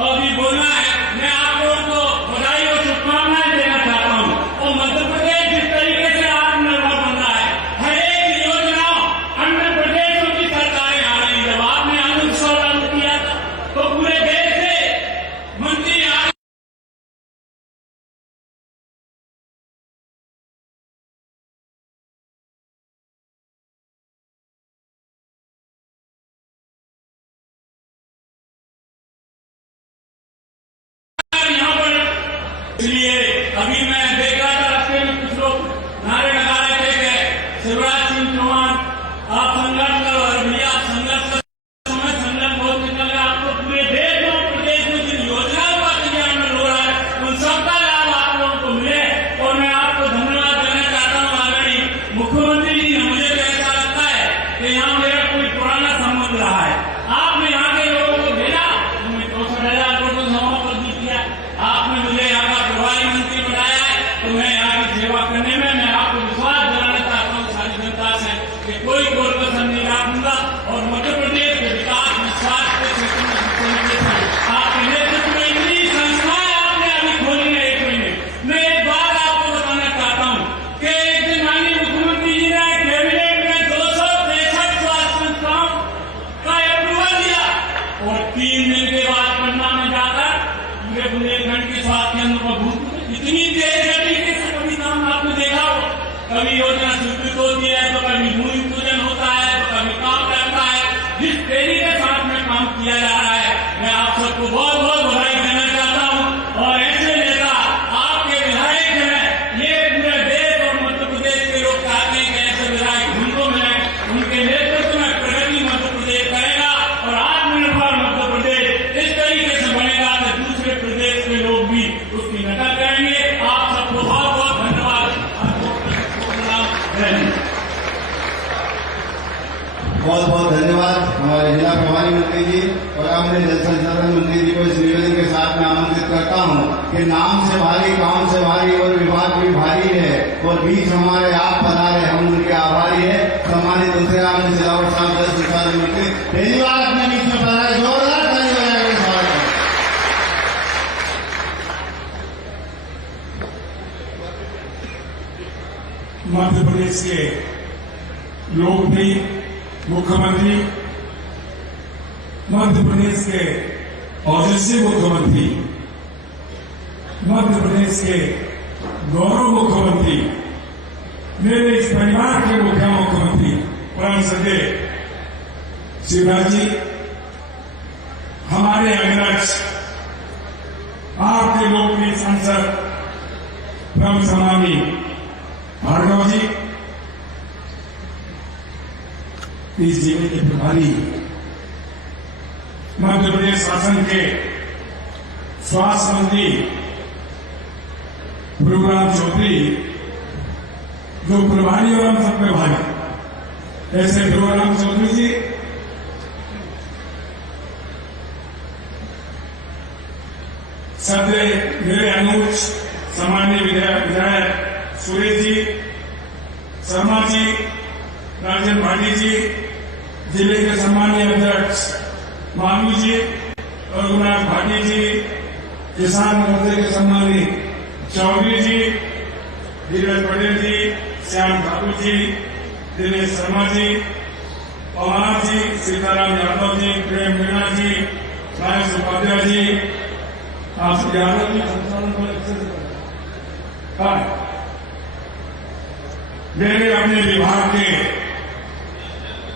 और भी बोलना है। मैं आप लोगों को बधाई और शुभकामनाएं देना चाहता हूँ। और मध्य प्रदेश जिस तरीके से आत्मनिर्भर बन रहा है, हर एक योजना अन्य प्रदेशों की सरकारें आ रही है। जब आपने अमृतसर लागू किया था, तो पूरे देश से मंत्री आ इसलिए अभी मैं देख रहा था रास्ते में कुछ लोग नारे लगा रहे थे कि शिवराज सिंह चौहान आप संघर्ष करो, और भैया आप संघर्ष कर समय संघर्ष बहुत निकल रहा है। आपको पूरे देश में प्रदेश में जिन योजनाओं का क्रियान्वयन हो रहा है, उन सबका लाभ आप लोगों को मिले। और मैं आपको धन्यवाद देना चाहता हूँ आदरणीय मुख्यमंत्री जी। मुझे तो ऐसा लगता है कि यहाँ मेरा कोई पुराना संबंध रहा है। आपने यहाँ के लोगों को भेजा, उन्हें 64,000 करोड़ जमा कर दी किया, आपने मुझे यहाँ का प्रभारी मंत्री बनाया है, तो मैं यहाँ की सेवा करने में मैं आपको विश्वास दिलाना चाहता हूँ सारी जनता से कि कोई कोर कसर नहीं रखूंगा। और मध्य प्रदेश के विकास विश्वास के क्षेत्र में आपके नेतृत्व में इतनी संस्थाएं आपने अभी खोली है 1 महीने। मैं एक बात आपको बताना चाहता हूँ कि एक दिन माननीय मुख्यमंत्री जी ने कैबिनेट में 263 स्वास्थ्य संस्थाओं का अप्रूवल दिया, और 3 दिन के बाद पटना में जाकर पूरे बुंदेलखंड के स्वास्थ्य केंद्र को भूत इतनी तेज गति से कभी काम आपने देखा हो। कभी योजना स्वीकृत होती है, तो कभी भूमि पूजन होता है, तो कभी काम करता है। जिस तेजी के साथ में काम किया जा रहा है, मैं आप सबको बहुत बहुत बधाई देना चाहता हूँ। और ऐसे नेता आपके विधायक हैं, ये पूरे देश और मध्य प्रदेश के लोग चाहते हैं कि ऐसे विधायक उनको मिले, उनके नेतृत्व में प्रगति मध्य प्रदेश करेगा और आत्मनिर्भर मध्य प्रदेश इस तरीके से बनेगा कि दूसरे प्रदेश के लोग भी उसकी नकल करेंगे। आप सबको बहुत बहुत धन्यवाद। बहुत बहुत धन्यवाद हमारे जिला प्रभारी मंत्री जी। और अब मैं जल संसाधन मंत्री जी को इस निवेदन के साथ में आमंत्रित करता हूँ कि नाम से भारी, काम से भारी और विभाग भी भारी है, और बीच हमारे आप पधारे, हम उनके आभारी है। सम्मानित दूसरे आम सिलावट साहब जल संसाधन मंत्री पहली बार अपने बीच में पधारे, जोरदार ताली बजाकर स्वागत है। मध्य प्रदेश के लोकप्रिय मुख्यमंत्री, मध्य प्रदेश के ओजस्वी मुख्यमंत्री, मध्य प्रदेश के गौरव मुख्यमंत्री, मेरे इस परिवार के मुख्यमंत्री परम श्रद्धेय शिवराज जी, हमारे अग्रज, आपके लोकप्रिय सांसद परम सम्मानी भार्गव जी, इस जिले के प्रभारी, मध्य प्रदेश शासन के स्वास्थ्य मंत्री प्रभुराम चौधरी, जो प्रभारी और हम सब में भारी, ऐसे प्रभुराम चौधरी जी, सदैव मेरे अनुज सम्माननीय विधायक सुरेश जी, शर्मा जी, राजन भाटी जी, जिले के सम्माननीय अध्यक्ष मानू जी, रघुनाथ भाटी जी, किसान मोर्चे के सम्माननीय चौधरी जी, धीरज पटेल जी, श्याम ठाकुर जी, दिनेश शर्मा जी, पवार जी, सीताराम यादव जी, प्रेम मीणा जी, राजेश उपाध्याय जी, आप यादव जी संचालन पर अच्छे से मेरे अपने विभाग के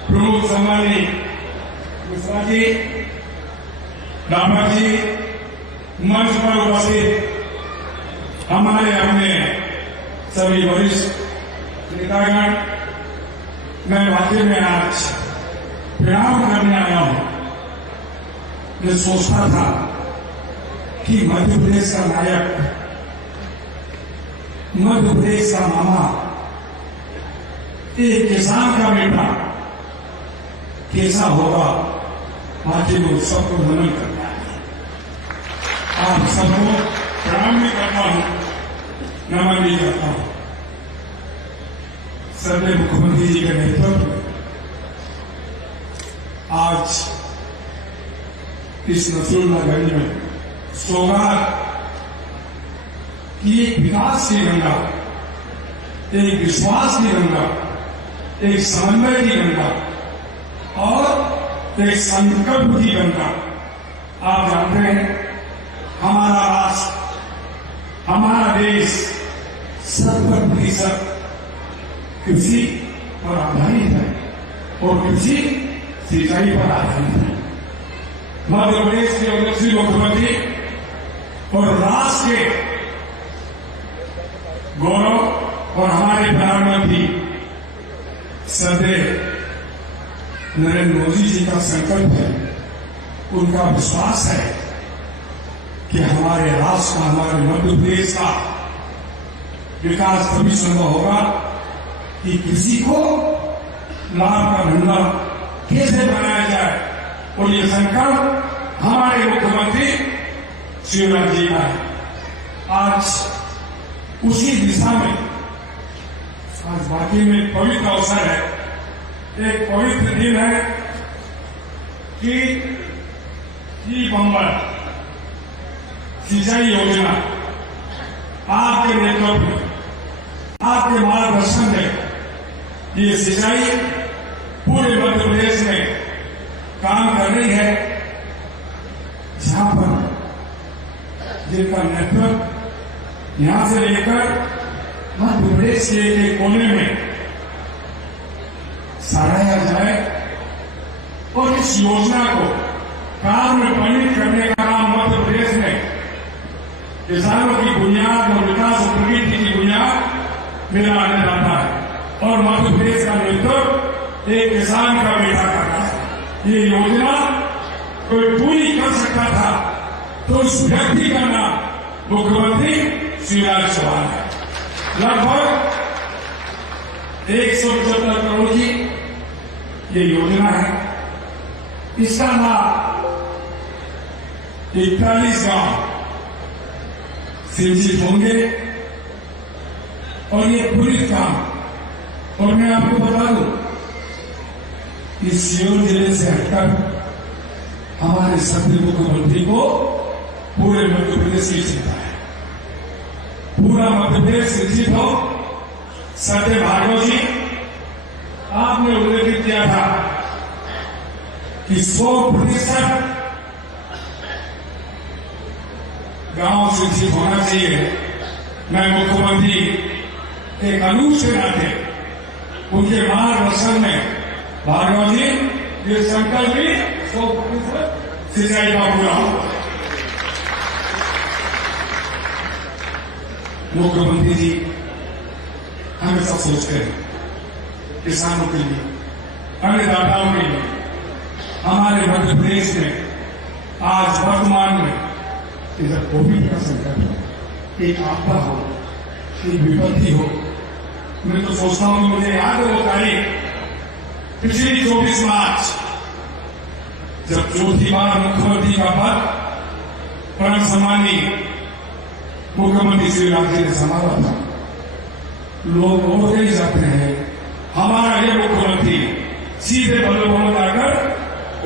प्रमुख सम्मानी मिश्रा जी, रामा जी, मंच पर उपस्थित हमारे अपने सभी वरिष्ठ नेतागण, मैं वाकई में आज प्रणाम करने आया हूं। मैं सोचता था कि मध्य प्रदेश का नायक, मध्य प्रदेश का मामा, एक किसान का बेटा कैसा होगा, बाकी लोग सबको नमन करना है। आप सबको प्रणाम भी करता हूं, नमन भी करता हूं। सदन मुख्यमंत्री जी के नेतृत्व में आज इस नसरुल्लागंज में सौगात की एक विकास की गंगा, एक विश्वास की गंगा, एक समन्वय की गंगा और एक संकल्प की गंगा। आप जानते हैं हमारा राष्ट्र, हमारा देश 70% कृषि पर आधारित है और कृषि सिंचाई पर आधारित है। मध्य प्रदेश के यशस्वी मुख्यमंत्री और राष्ट्र के गौरव और हमारे प्रधानमंत्री सदैव नरेंद्र मोदी जी का संकल्प है, उनका विश्वास है कि हमारे राष्ट्र का, हमारे मध्य प्रदेश का विकास तभी संभव होगा कि किसी को लाभ का धंधा कैसे बनाया जाए, और ये संकल्प हमारे मुख्यमंत्री शिवराज जी का है। आज उसी दिशा में आज बाकी में एक पवित्र अवसर है, एक पवित्र दिन है कि बम्बर सिंचाई योजना आपके नेतृत्व में, आपके मार्गदर्शन में ये सिंचाई पूरे मध्य प्रदेश में काम कर रही है, जहां पर जिनका नेतृत्व यहां से लेकर मध्य प्रदेश के एक कोने में सराहा जाए और इस योजना को काम में परिणत करने का काम मध्य प्रदेश में किसानों की बुनियाद और विकास और प्रगति की बुनियाद में आने जाता है और मध्य प्रदेश का नेतृत्व एक किसान का बेटा करता है। ये योजना कोई पूरी कर सकता था तो उस व्यक्ति का नाम मुख्यमंत्री शिवराज चौहान है। लगभग 175 करोड़ की ये योजना है। इसका लाभ 41 गांव सिंचित होंगे और ये पूरी काम, और मैं आपको बता दूं इस सीहोर जिले से हटकर हमारे सभी मुख्यमंत्री को पूरे मध्य प्रदेश की चिंता है। पूरा मध्य प्रदेश सिंचित हो। सत्य भार्गव जी, आपने उल्लेखित किया था कि 100% गांव सिंचित होना चाहिए। मैं मुख्यमंत्री एक अनुज के नाते उनके मार्गदर्शन में भार्गव जी ये संकल्प भी 100% सिंचाई का पूरा होगा। मुख्यमंत्री जी हमेशा सोचते हैं किसानों के लिए, अन्नदाताओं के लिए। हमारे मध्य प्रदेश में आज वर्तमान में इधर कोविड का संकट हो, एक आपदा हो, एक विपत्ति हो, मैं तो सोचता हूं कि मुझे याद है वो तारीख पिछली 24 मार्च जब चौथी बार मुख्यमंत्री का पद परम सम्मानी मुख्यमंत्री शिवराज जी ने संभाला था। लोग और कहीं जाते हैं, हमारा ये मुख्यमंत्री सीधे बल्लभ भवन जाकर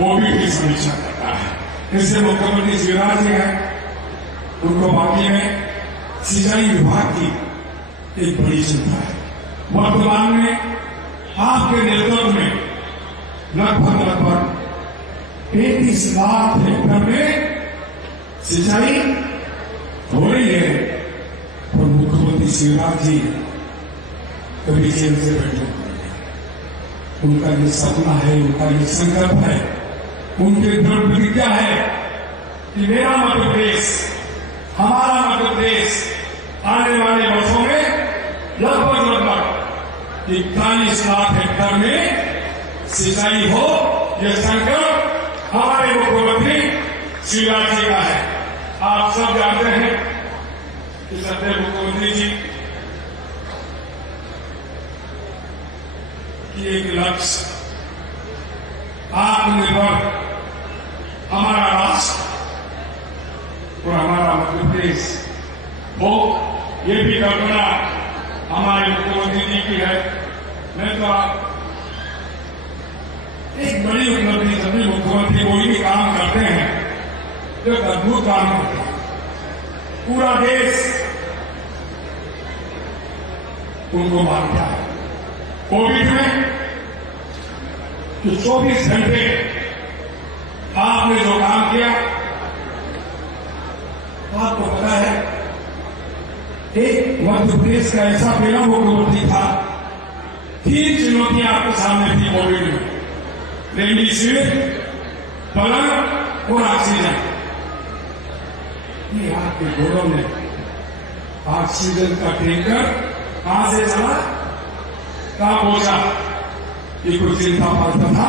ओबीटी समीक्षा करता है। इससे मुख्यमंत्री शिवराज जी हैं, उनको बाकी में सिंचाई विभाग की एक बड़ी चिंता है। वर्तमान में आपके नेतृत्व में लगभग 35 लाख हेक्टेयर में सिंचाई हो रही है, और मुख्यमंत्री शिवराज जी कभी जेल से बैठे हुए हैं। उनका ये सपना है, उनका ये संकल्प है, उनकी दृढ़ प्रतिज्ञा है कि मेरा मध्य प्रदेश, हमारा मध्य प्रदेश आने वाले वर्षों में लगभग 41 लाख हेक्टेयर में सिंचाई हो। यह संकल्प हमारे मुख्यमंत्री शिवराज जी का है। आप सब जानते हैं कि सत्य मुख्यमंत्री जी की एक लक्ष्य आत्मनिर्भर हमारा राष्ट्र और हमारा मध्य प्रदेश हो, ये भी कल्पना हमारे मुख्यमंत्री जी की है। मैं तो एक बड़ी उपलब्धि सभी मुख्यमंत्री कोई भी काम करते हैं जो अद्भुत काम करते हैं। पूरा देश उनको मानता है। कोविड में जो 24 घंटे आपने जो काम किया, आपको पता है एक मध्य प्रदेश का ऐसा पहला मुख्यमंत्री था, 3 चुनौतियां आपके सामने थी कोविड में, रेमडेसिविर, पलंग और ऑक्सीजन। ये आपके गौरव ने ऑक्सीजन का टैंकर कहां से चला, कहां पहुंचा, ये कोई चिंता पाता था।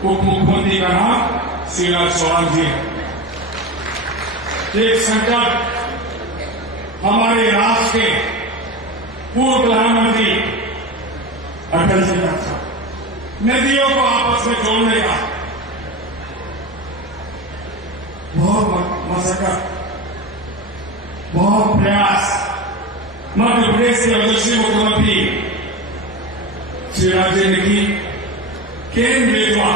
उप मुख्यमंत्री का नाम शिवराज चौहान जी है। एक संकल्प हमारे राष्ट्र के पूर्व प्रधानमंत्री अटल जी का था, नदियों को आपस में जोड़ने का। बहुत मशक्कत, बहुत प्रयास मध्य प्रदेश के यशस्वी मुख्यमंत्री शिवराज जी ने की। केन बेतवा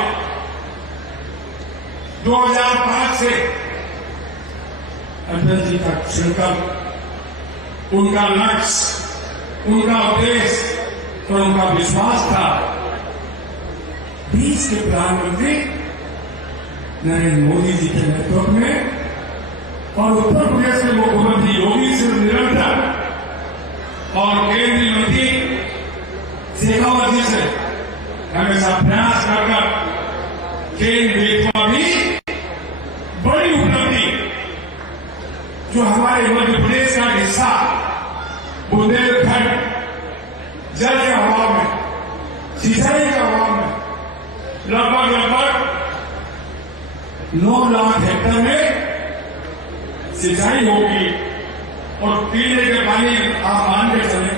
2005 से अटल जी का संकल्प, उनका लक्ष्य, उनका उद्देश्य और उनका विश्वास था। 20 के प्रधानमंत्री नरेंद्र मोदी जी के नेतृत्व में और उत्तर प्रदेश के मुख्यमंत्री योगी सिंह निरंतर और केंद्रीय मंत्री शेखावत जी से हमेशा प्रयास कर केन बेतवा भी बड़ी उपलब्धि जो हमारे मध्य प्रदेश का हिस्सा बुंदेलखंड जल के अभाव में, सिंचाई के अभाव में लगभग 9 लाख हेक्टेयर में सिंचाई होगी और पीने के पानी आप मान के चले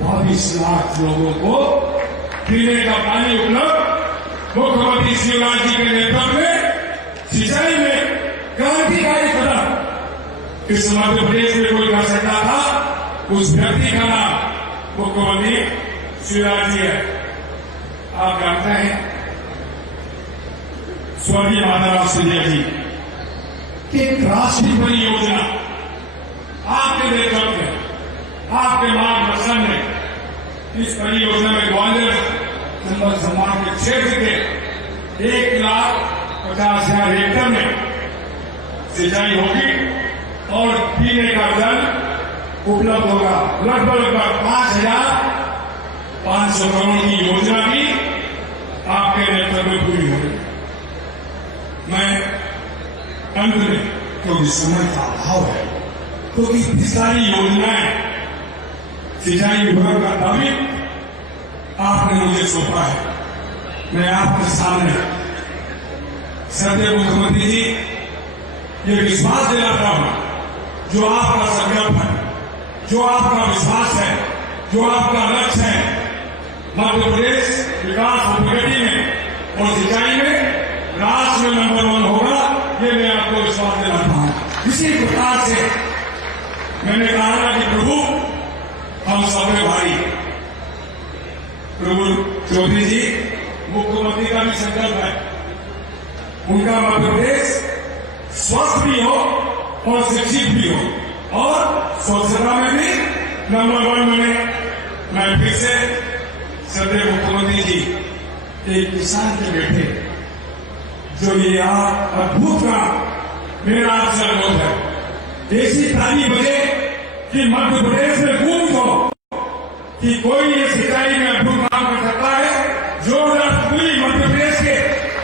22 लाख लोगों को पीने का पानी उपलब्ध। मुख्यमंत्री शिवराज जी के नेतृत्व में सिंचाई में क्रांतिकारी कदम इस मध्य प्रदेश में कोई कर सकता था, उस व्यक्ति का नाम मुख्यमंत्री शिवराज जी है। आप जानते हैं स्वर्गीय माधवराव सिंधिया जी की एक राष्ट्रीय परियोजना आपके नेतृत्व में, आपके मार्गदर्शन में इस परियोजना में ग्वालियर संबल सम्मान के क्षेत्र के 1,50,000 हेक्टेयर में सिंचाई होगी और पीने का जल उपलब्ध होगा। लगभग 5,500 करोड़ की योजना भी आपके नेतृत्व में पूरी होगी। मैं अंत में, क्योंकि समय का अभाव है, क्योंकि इतनी सारी योजनाएं सिंचाई विभाग का दायित्व आपने मुझे सौंपा है, मैं आपके सामने सत्य मुख्यमंत्री जी ये विश्वास दिलाता हूं, जो आपका संकल्प है, जो आपका विश्वास है, जो आपका लक्ष्य है मध्य प्रदेश विकास और प्रगति में और सिंचाई में राष्ट्र में नंबर 1 होगा, ये मैं आपको विश्वास दिलाता हूं। इसी प्रकार से मैंने कहा था कि प्रभु हम सबके भाई। प्रभु चौधरी जी मुख्यमंत्री का भी संकल्प है, उनका मध्य प्रदेश स्वस्थ भी हो और शिक्षित भी हो और स्वच्छता में भी नंबर 1 बने। मैं फिर से श्रद्धेय मुख्यमंत्री जी, एक किसान के बेटे जो ये अद्भुत काम, मेरा आपसे अनुरोध है ऐसी ताली बजे कि मध्य प्रदेश में गूंज हो कि कोई ये सिंचाई में अद्भुत काम कर सकता है। जोरदार पूरी मध्य प्रदेश के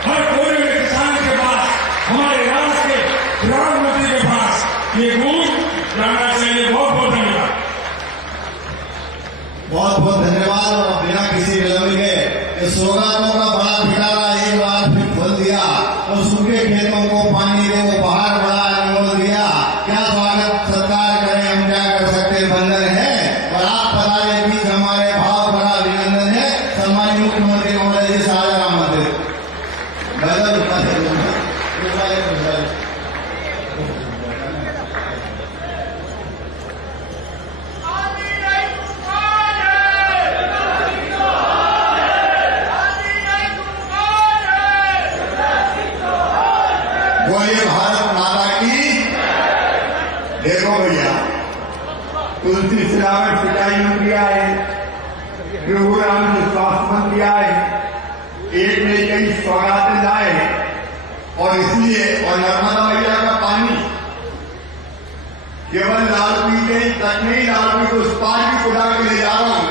हर कोने में किसान के पास, हमारे राज्य के प्रधानमंत्री के पास ये गूंज जाना चाहिए। बहुत बहुत धन्यवाद। बहुत बहुत धन्यवाद। और बिना किसी विलंब के सौगातों का बड़ा भिखारा एक बार फिर खोल दिया और सूखे खेतों को पानी दे वो पहाड़ बड़ा अनमोल दिया। क्या स्वागत सत्कार करें, हम क्या कर सकते, बंधन है। और आप पधारे बीच हमारे भाव बड़ा अभिनंदन है। सम्मानित मुख्यमंत्री महोदय जी, सादर आमंत्रित। बोलिए भारत माता की। देखो भैया, तुलसी सिलावट सिंचाई मंत्री आए, प्रभुराम जी स्वास्थ्य मंत्री आए, एक में कई सौगातें लाए और इसलिए और नर्मदा मैया का पानी केवल लालपी तक नहीं, लालपी को उस पार भी उड़ा के ले जा रहा हूं।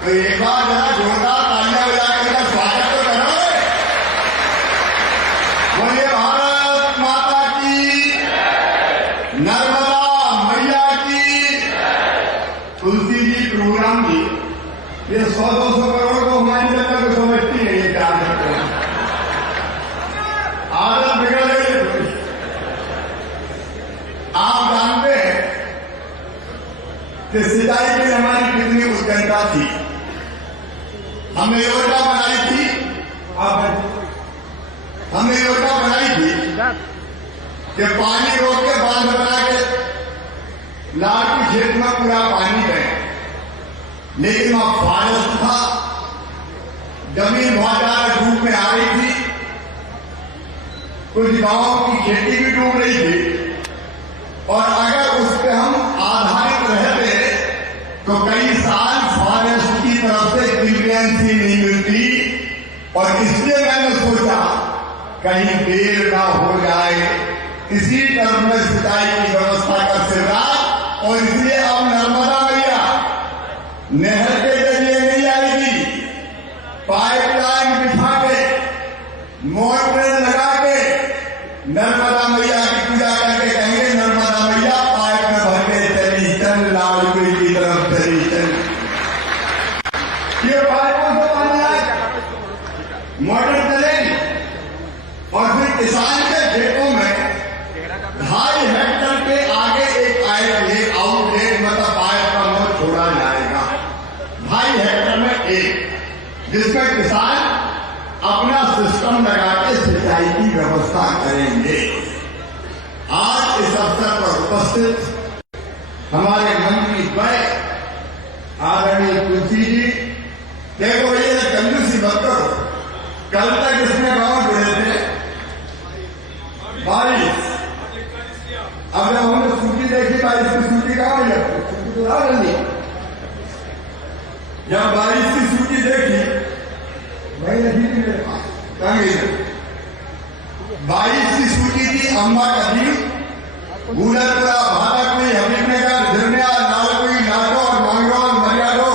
तो एक बार जरा जोरदार तालियां बजा के मेरा स्वागत तो करो। बोलिए भारत माता की, नर्मदा मैया की। तुलसी जी, प्रभुराम जी, ये 100-200 करोड़ को हमारी जनता को समझती नहीं है। क्या आदत बिगड़ गई। आप जानते हैं कि सिंचाई की हमारी कितनी उत्कंठा थी। हमने योजना बनाई थी, हमने योजना बनाई थी कि पानी रोक के बांध बना के लाल की खेत में पूरा पानी दें, लेकिन वहां फॉरेस्ट था, जमीन बहुत ज्यादा डूब में आ रही थी, कुछ गांवों की खेती भी डूब रही थी। और अगर उस पर हम आधारित रहते तो कई साल फॉरेस्ट की तरफ से क्लियरेंस ही नहीं मिलती। और इसलिए मैंने सोचा कहीं देर ना हो जाए, इसी टर्म में सिंचाई की व्यवस्था कर सका। और इसलिए अब नर्मदा मैया नहर के जरिए नहीं आएगी, पाइपलाइन बिछा के, मोटर लगा के नर्मदा मैया की पूजा करके कहेंगे, नर्मदा मैया पाइप में भर के चली चल, लालपुरी की तरफ चली चल। ये पाइपों से पानी आए, मोटर चलेगी। और फिर किसान के खेतों में 2.5 हेक्टेयर के आगे एक आउटलेट मतलब पाइप का मोड़ छोड़ा जाएगा। 2.5 हेक्टेयर में एक, जिसमें किसान अपना सिस्टम लगा के सिंचाई की व्यवस्था करेंगे। आज इस अवसर पर उपस्थित हमारे मंत्री द्वय आदरणीय तुलसी जी, देखो ये कंजूसी मत करो। कल तक इसमें गांव जुड़े थे, बारिश, अब जब हमने सूची देखी, बारिश की सूची कहाँ है, सूची तो ला नहीं। जब बारिश की सूची देखी, वही नहीं थी मेरे पास, बारिश की सूची थी अम्बा कदीम, गुलरपुरा, भारतपुरी, हबीबनगर, झिरनिया, लालपुरी, नाटौर, मंगरौल, मरियाडो,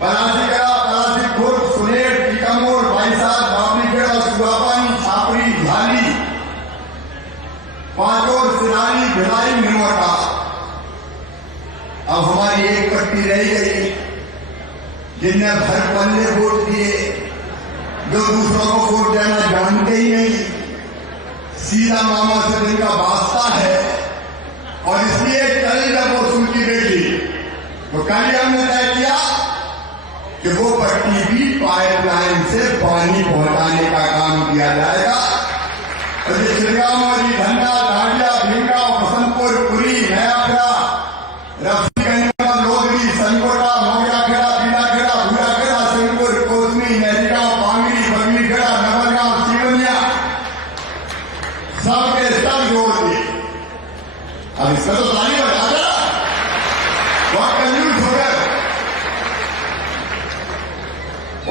पलासीकला, पलासीपुर, सुनेर, टीकामोर, बाईसात, बाबरीखेड़ा, सुगापानी, छापरी, झाली, पांचोर, सिरानी, भिलाई, निमोटा। अब हमारी एक पट्टी रह गई, जिनने भर पल्ले वोट दिए, जो दूसरों को वोट देना जानते ही नहीं, सीधा मामा से जिनका वास्ता है। और इसलिए कल जब वो सूची देखी तो कल हमने तय किया कि वो पट्टी भी पाइपलाइन से पानी पहुंचाने का काम किया जाएगा। और ये श्रीराम जी, धंधा, धाड़िया, भीमराव, रफ्ती कहने का लोगरी, संकोटा, मोगरा खेड़ा, पीला खेड़ा, भूरा खेड़ा, सिंहपुर, कोसमी, नैनीगांव, पांगरी, बगली खेड़ा, नवलगांव, सीवनिया, सबके सब जोड़ दिए। अब इसका तो ताली बजा दे, बहुत कंफ्यूज हो गए।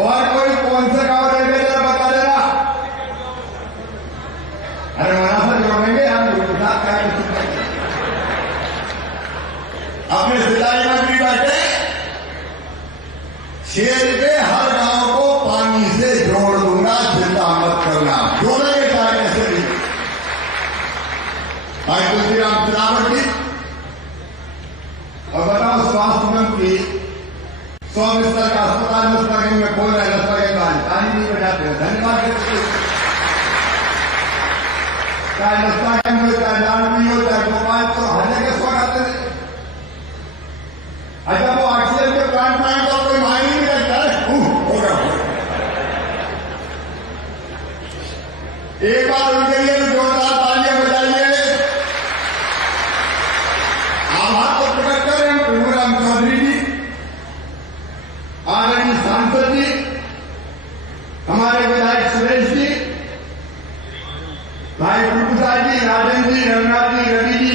और कोई कौन से गांव रह गए जरा बता देना। अरे मुनाफा जोड़ेंगे हम अपने सिंचाई मंत्री बैठे, शेर के हर गांव को पानी से जोड़ दूंगा, चिंता मत करना। जोड़ेंगे चाहे कैसे भी। भाई तुलसीराम सिलावट जी और बताओ स्वास्थ्य मंत्री 100 बिस्तर का अस्पताल नस्बरगंज में खोल रहे, नस्बरगंज में ताली नहीं बजाते हैं, धन्यवाद देते हैं। चाहे नस्बरगंज हो, चाहे लालपुर हो, चाहे भोपाल, तो हर जगह स्वागत है। अच्छा वो ऑक्सीजन के प्लांट बनाए तो कोई मायने नहीं रखता है, होगा। एक बार उनके लिए भी जोरदार तालियां बजाइए। आभार को प्रकट करें प्रभुराम चौधरी जी, आदरणीय सांसद जी, हमारे विधायक सुरेश जी, भाई प्रभुसाद जी, राजन जी, रघुनाथ जी, रवि जी,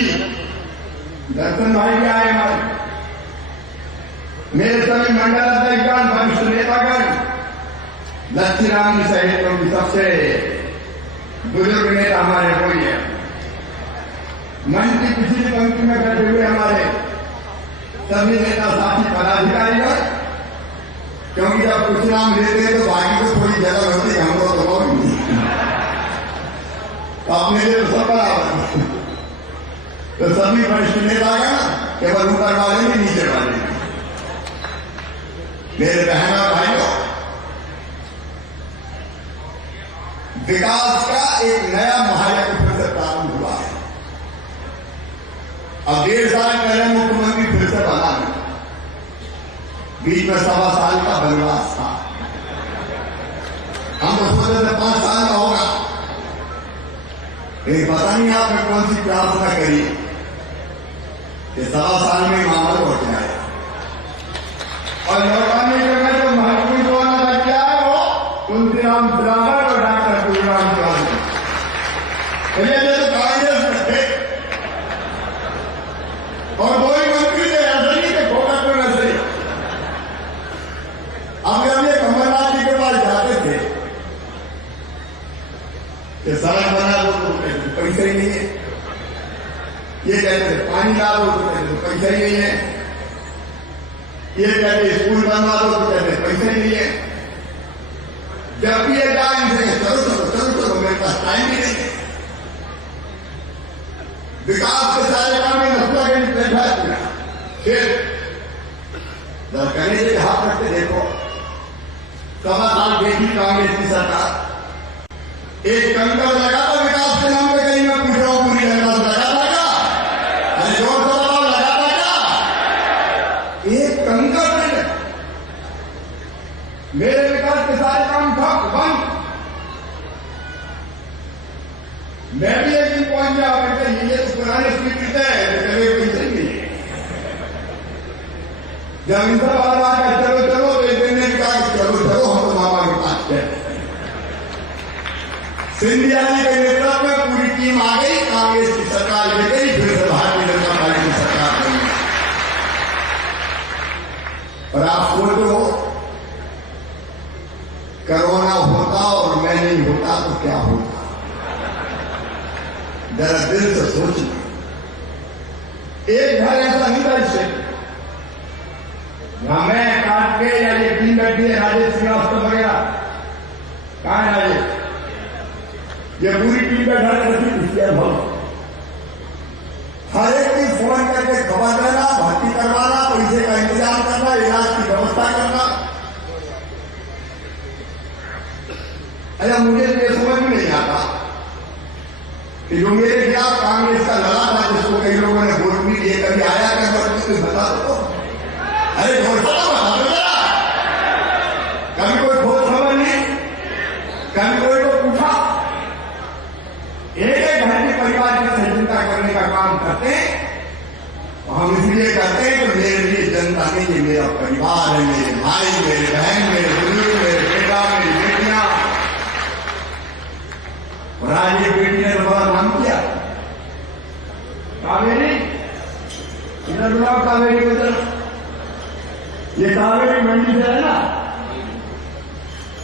दर्शन भाई भी आए हमारे, मेरे सभी मंडल अध्यक्षगण, वरिष्ठ नेतागण, लक्ष्मीराम जी सहित उनकी सबसे बुजुर्ग नेता हमारे कोई है। मंच की पिछली पंक्ति में बैठे हुए हमारे सभी नेता साथी पदाधिकारीगण, क्योंकि जब कुछ नाम लेते हैं तो बाकी को थोड़ी जगह होती है, हम लोग तो बहुत नहीं, अपने लिए तो सब बराबर। तो सभी वरिष्ठ नेतागण केवल ऊपर वाले नहीं, नीचे वाले नहीं। मेरे बहनों और भाइयों, विकास का एक नया महायज्ञ फिर से प्रारंभ हुआ है। अब 1.5 साल पहले मुख्यमंत्री फिर से बना है, बीच में 1.25 साल का वनवास था। हम तो सोचे थे 5 साल का होगा, लेकिन पता नहीं आपने कौन सी प्रार्थना करी कि 1.25 साल में मामला लौट आया। और लौटाने के में जो महत्वपूर्ण होना लग गया है वो तुलसीराम सिलावट और डॉक्टर प्रभुराम चौधरी। चलिए ये तो कांग्रेस में थे और दो ही मंत्री थे, ऐसे नहीं थे फोकट में वैसे। अब जब ये कमलनाथ जी के पास जाते थे कि सड़क बना दो तो पैसा ही नहीं है, ये कहते थे पानी ला दो तो कहते पैसा ही नहीं है, ये कहते स्कूल बनवा दो तो कहते पैसे नहीं है। जब भी ये जाए इनसे चलो चलो चलो चलो, मेरे पास टाइम ही नहीं है। विकास के सारे काम में नस्बरगंज बैठा है, फिर कहने से हाथ रखते देखो 1.25 साल देखी कांग्रेस की सरकार, एक कंकर लगा था विकास के नाम पे, कहीं मैं पूछ रहा हूं पूरी जनता से लगा था क्या? अरे जोर से बताओ, लगा था क्या? एक कंकर नहीं लगा। मेरे विकास के सारे काम ठप बंद। मैं भी एक दिन पहुंच गया, बेटे ये तो पुराने स्वीकृत है, कभी पैसे नहीं है। जब इनसे बार बार का चलो चलो तो एक दिन ने कहा कि चलो चलो हम तो मामा के पास गए। सिंधिया जी के नेतृत्व में पूरी टीम आ गई, कांग्रेस की सरकार ले गई, फिर से भारतीय जनता पार्टी की सरकार बनी। और आप सोचो कोरोना होता और मैं नहीं होता तो क्या होता? जरा दिल से सोचिए। एक घर ऐसा नहीं था इससे मैं काट के या ये टीम बैठी है राजेश श्रीवास्तव वगैरह, कहाँ है राजेश? ये पूरी टीम बैठा रहती हर एक की फोन करके खबर देना, भर्ती करवाना, पैसे का इंतजाम करना, इलाज की व्यवस्था करना। अच्छा मुझे ये समझ में नहीं आता कि जो मेरे खिलाफ कांग्रेस का लड़ा था, जिसको कई लोगों ने वोट भी दिए, कभी आया कर कोई बता दो। अरे घोषणा बता दो जरा, कभी कोई खोज खबर नहीं, कभी कोई को पूछा। एक घर के परिवार की चिंता करने का काम करते हैं, हम इसलिए करते हैं कि कि मेरा परिवार है, मेरे भाई, मेरे बहन, मेरे बुजुर्ग, मेरे बेटा, मेरी बेटियां। और आज ये बेटी ने तुम्हारा नाम किया कावेरी। इधर बुलाओ कावेरी को इधर। ये कावेरी मंडी से है ना,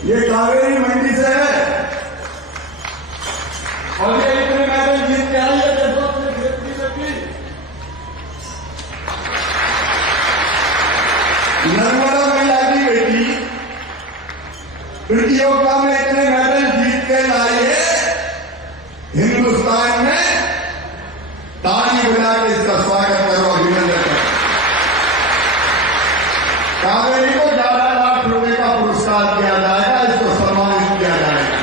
ये कावेरी मंडी से है। और ये इतने मेडल जीत के आई है, देखो अपने बेटी बेटी नर्मदा मैया की बेटी प्रतियोगिता में इतने मेडल जीत के लाई है। हिंदुस्तान में ताली बजा के इसका स्वागत करो, अभिनंदन करो। कावेरी को 11 लाख रुपए का पुरस्कार दिया जाएगा, इसको सम्मानित किया जाएगा।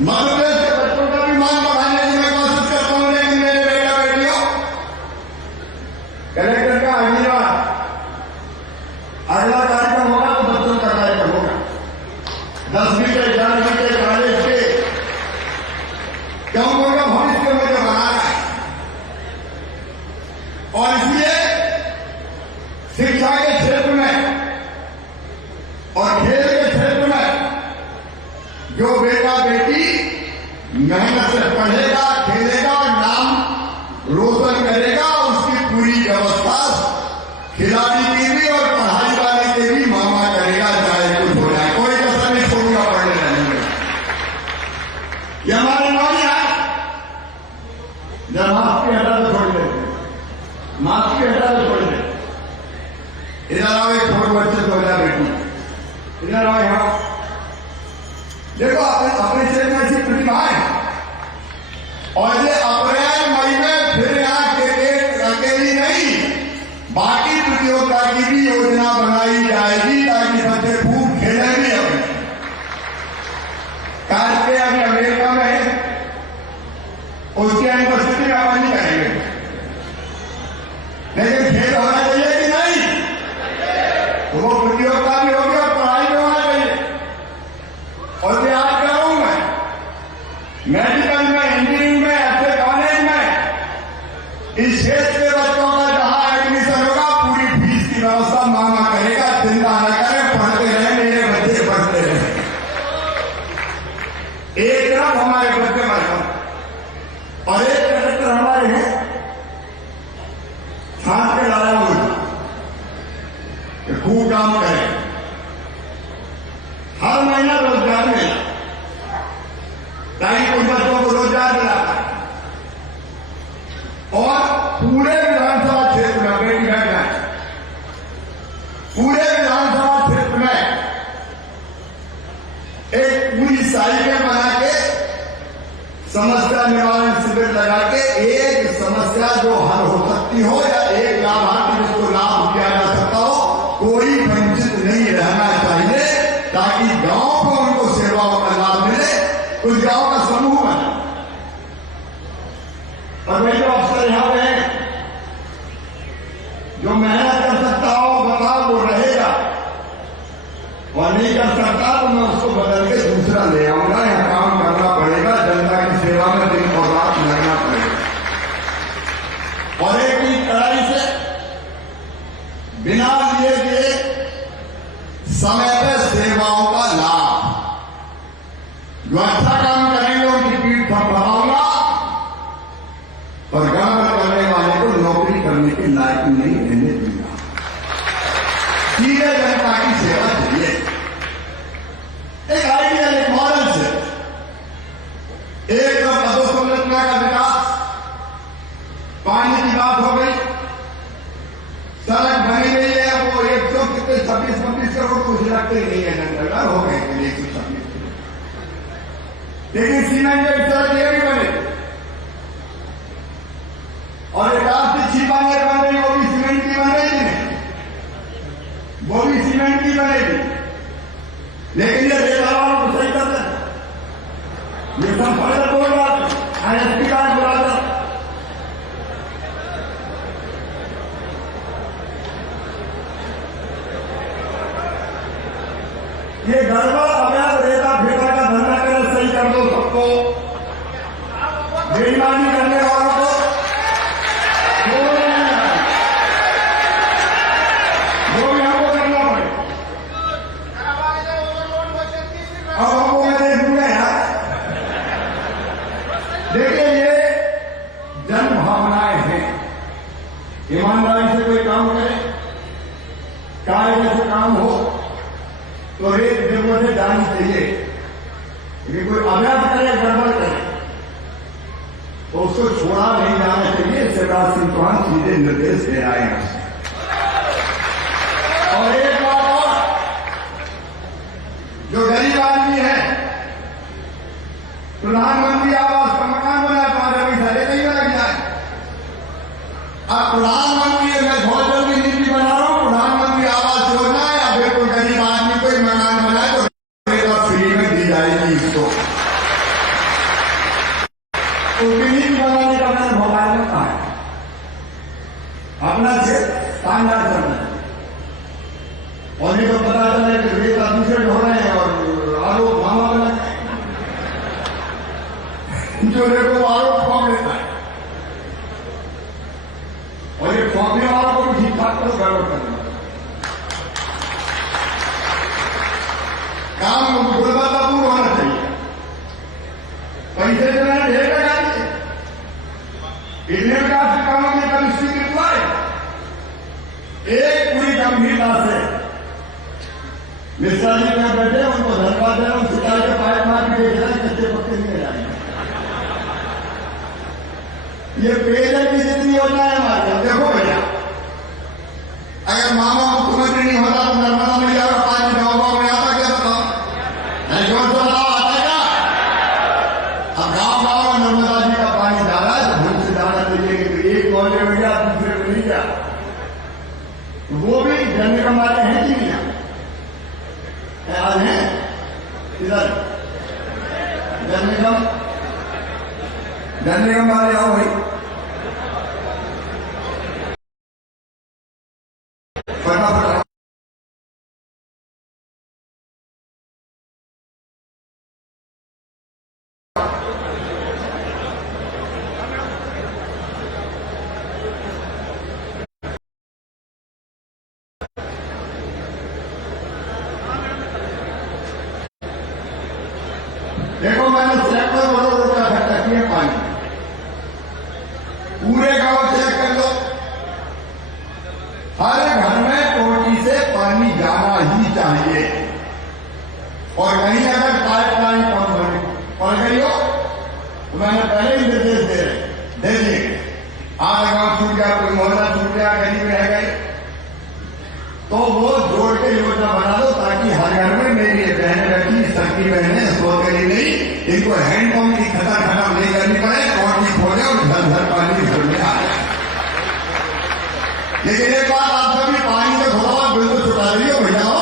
मध्य प्रदेश के बच्चों का भी मान बढ़ाने की मैं कोशिश करता हूं, लेकिन मेरे बेटा बेटियों, कलेक्टर का अगला कार्यक्रम होगा तो बच्चों का कार्यक्रम होगा। 10वीं के 11वीं के कॉलेज के क्यों होगा, भविष्य मुझे बनाना है। और इसलिए शिक्षा के क्षेत्र में और खेल के क्षेत्र में जो बेटा बेटी मेहनत से पढ़ेगा, खेलेगा, नाम रोशन करेगा, उसकी पूरी व्यवस्था खिलाड़ी की भी और पढ़ाई वाले के भी मामा करेगा, चाहे कुछ हो जाए। कोई कसर नहीं छोड़ूंगा पढ़ने रहने में। ये हमारे नौनिया जब मास्क की हटा तो छोड़ दे, मास्क की हटा तो छोड़ दे। इधर आओ, एक छोटे बच्चे को हटा बेटी, इधर आओ यहाँ। देखो अपने क्षेत्र में ऐसी प्रतिभाएं, और ये अप्रैल मई में फिर यहाँ क्रिकेट अकेली नहीं, बाकी प्रतियोगिता की भी योजना बनाई जाएगी ताकि बच्चे खूब खेले भी। अपने कार्य अभी अमेरिका में है, उसकी यूनिवर्सिटी में अपन नहीं करेंगे, लेकिन खेल होना चाहिए कि नहीं? तो वो प्रतियोगिता भी होगी और पढ़ाई भी होना चाहिए। और मैं आज करूं, मैं मेडिकल में, इंजीनियरिंग में, अच्छे कॉलेज में इस क्षेत्र के बच्चों का जहां एडमिशन होगा, पूरी फीस की व्यवस्था मामा करेगा। चिंता न करें, पढ़ते रहे, मेरे बच्चे पढ़ते रहे। एक तरफ हमारे बच्चे पढ़ते और एक कलेक्टर हमारे हैं छात्र के लाया हुआ कि खूब काम करें, हर महीना रोजगार मिला ताकि कुछ बच्चों को रोजगार मिला। और पूरे विधानसभा क्षेत्र में बेटी बैठ जाए, पूरे विधानसभा क्षेत्र में एक पूरी साइकिल बना के समस्या निवारण शिविर लगा के एक समस्या जो हल हो सकती हो या एक लाभार्थी जिसको लाभ दिया जा सकता हो, कोई वंचित नहीं रहना चाहिए, ताकि गांव को उनको सेवाओं का लाभ मिले। उस गांव का समूह बना। और मैं जो अफसर यहां पे हैं, जो मेहनत कर सकता हो बताओ, वो रहेगा, और नहीं कर सकता तो मैं उसको बदल के दूसरा ले आऊंगा। यहां काम करना पड़ेगा, जनता की सेवा में दिन और रात लगना पड़ेगा। और एक ही कड़ाई से बिना लिए के समय पे सेवाओं का लाभ, जो अच्छा काम करेंगे उनकी पीठ थपथपाऊंगा, और गड़बड़ करने वाले को नौकरी करने के लायक नहीं रहने दूंगा। सीधे जनता की सेवा चाहिए। एक आइडिया, एक मॉडल से एक तरफ अधोसंरचना का विकास, पानी की बात हो गई, सड़क बनी गई है, वो 126 करोड़ कुछ लगते नहीं है, जनता हो गए 126 करोड़, लेकिन सीमेंट की सड़क ये भी बने और एक रास्ते छिपाने बन रही, वो भी सीमेंट की बन रही है, वो भी सीमेंट की बनेगी। लेकिन ये रेता वालों को सही करते हैं, ये संपर्क बोल रहा था, ISP का बुला था, ये गड़बड़ अवैध रेता फेंका का धंधा कर सही कर दो सबको, बेईमानी करने वालों को ईमानदारी से कोई काम करे, कायदे से काम हो तो एक जगह से जानी चाहिए। यदि कोई अभ्यास करे, गड़बड़ करे तो उसको छोड़ा नहीं जाना चाहिए। शिवराज सिंह चौहान सीधे निर्देश दे रहे हैं। और एक बात और, जो गरीब आदमी है प्रधानमंत्री आवास का मकान बनाया, 5 पैसा लेते ही लग जाए। अब प्रधानमंत्री मैं बहुत जल्दी नीति बना रहा हूं, प्रधानमंत्री आवास योजना या फिर कोई गरीब आदमी कोई मकान बनाए तो फ्री में दी जाएगी इसको। तो नीति बनाने का मैंने मोबाइल में कहा है, अपना से शानदार करना है। और नहीं तो पता चले कि रेत दूसरे ढो रहे हैं और आरोप मामा बना जो देखो आरोप ठोक लेता है। और ये ठोकने वालों को भी ठीक ठाक करो, गड़बड़ करना काम गुणवत्तापूर्ण होना चाहिए। पैसे जो है ढेर लगा दीजिए, इतने विकास के कामों की कल स्वीकृत हुआ है। एक पूरी गंभीरता से मिश्रा जी में बैठे, उनको धन्यवाद दे रहा हूं। सिंचाई के पाइप मार के देख रहे हैं, कच्चे पक्के नहीं जाएंगे। ये पेयजल की जितनी योजना है हमारे, देखो भैया, अगर मामा मुख्यमंत्री नहीं होता तो नर्मदा मैया का पानी गाँव में आता क्या? बताओ, जोर से बताओ, आता क्या? अब गाँव में नर्मदा जी का पानी जा रहा है तो ढंग से जाना चाहिए। तो एक मोहल्ले में गया, दूसरे में नहीं गया, वो भी जन निगम वाले हैं कि नहीं? आज है इधर जन निगम वाले आओ भाई, फटाफट। देखो मैंने सैकड़ों करोड़ रुपया खर्चा किया पानी, पूरे गांव चेक कर लो, हर घर में टोटी से पानी जाना ही चाहिए। और कहीं अगर पाइपलाइन कम पड़ गई हो तो मैंने पहले ही निर्देश दे दिए। आधा गांव छूट गया, कोई मोहल्ला छूट गया, गरीब रह गए, तो वो जोड़ के योजना बना दो ताकि हर घर में मेरी बहनें बैठी, सबकी बहनें सो गई नहीं, इनको हैंडपंप की खतर खत्म नहीं करनी पड़े, टोटी खोले और घर घर पानी छोड़ने आ जाए। लेकिन एक बात आप सभी पानी से थोड़ा बहुत बिल तो छुटा रही हो भैया हो।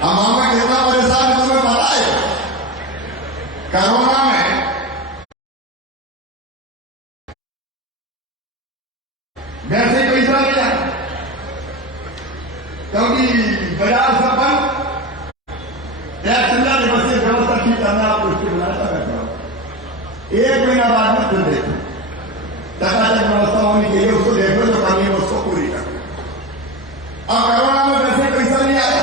अब मामा कितना परेशान है तुम्हें पता है? कोरोना में वैसे पैसा लिया क्योंकि बाजार सब बंद, टैक्स मिला, व्यवस्था ठीक करना, आप उसकी बनाता करता हूं। 1 महीना बाद में फिर देखो, चकाचक व्यवस्था होनी चाहिए, उसको देखो, जो कमी है उसको पूरी करो। अब कोरोना में वैसे पैसा नहीं आया,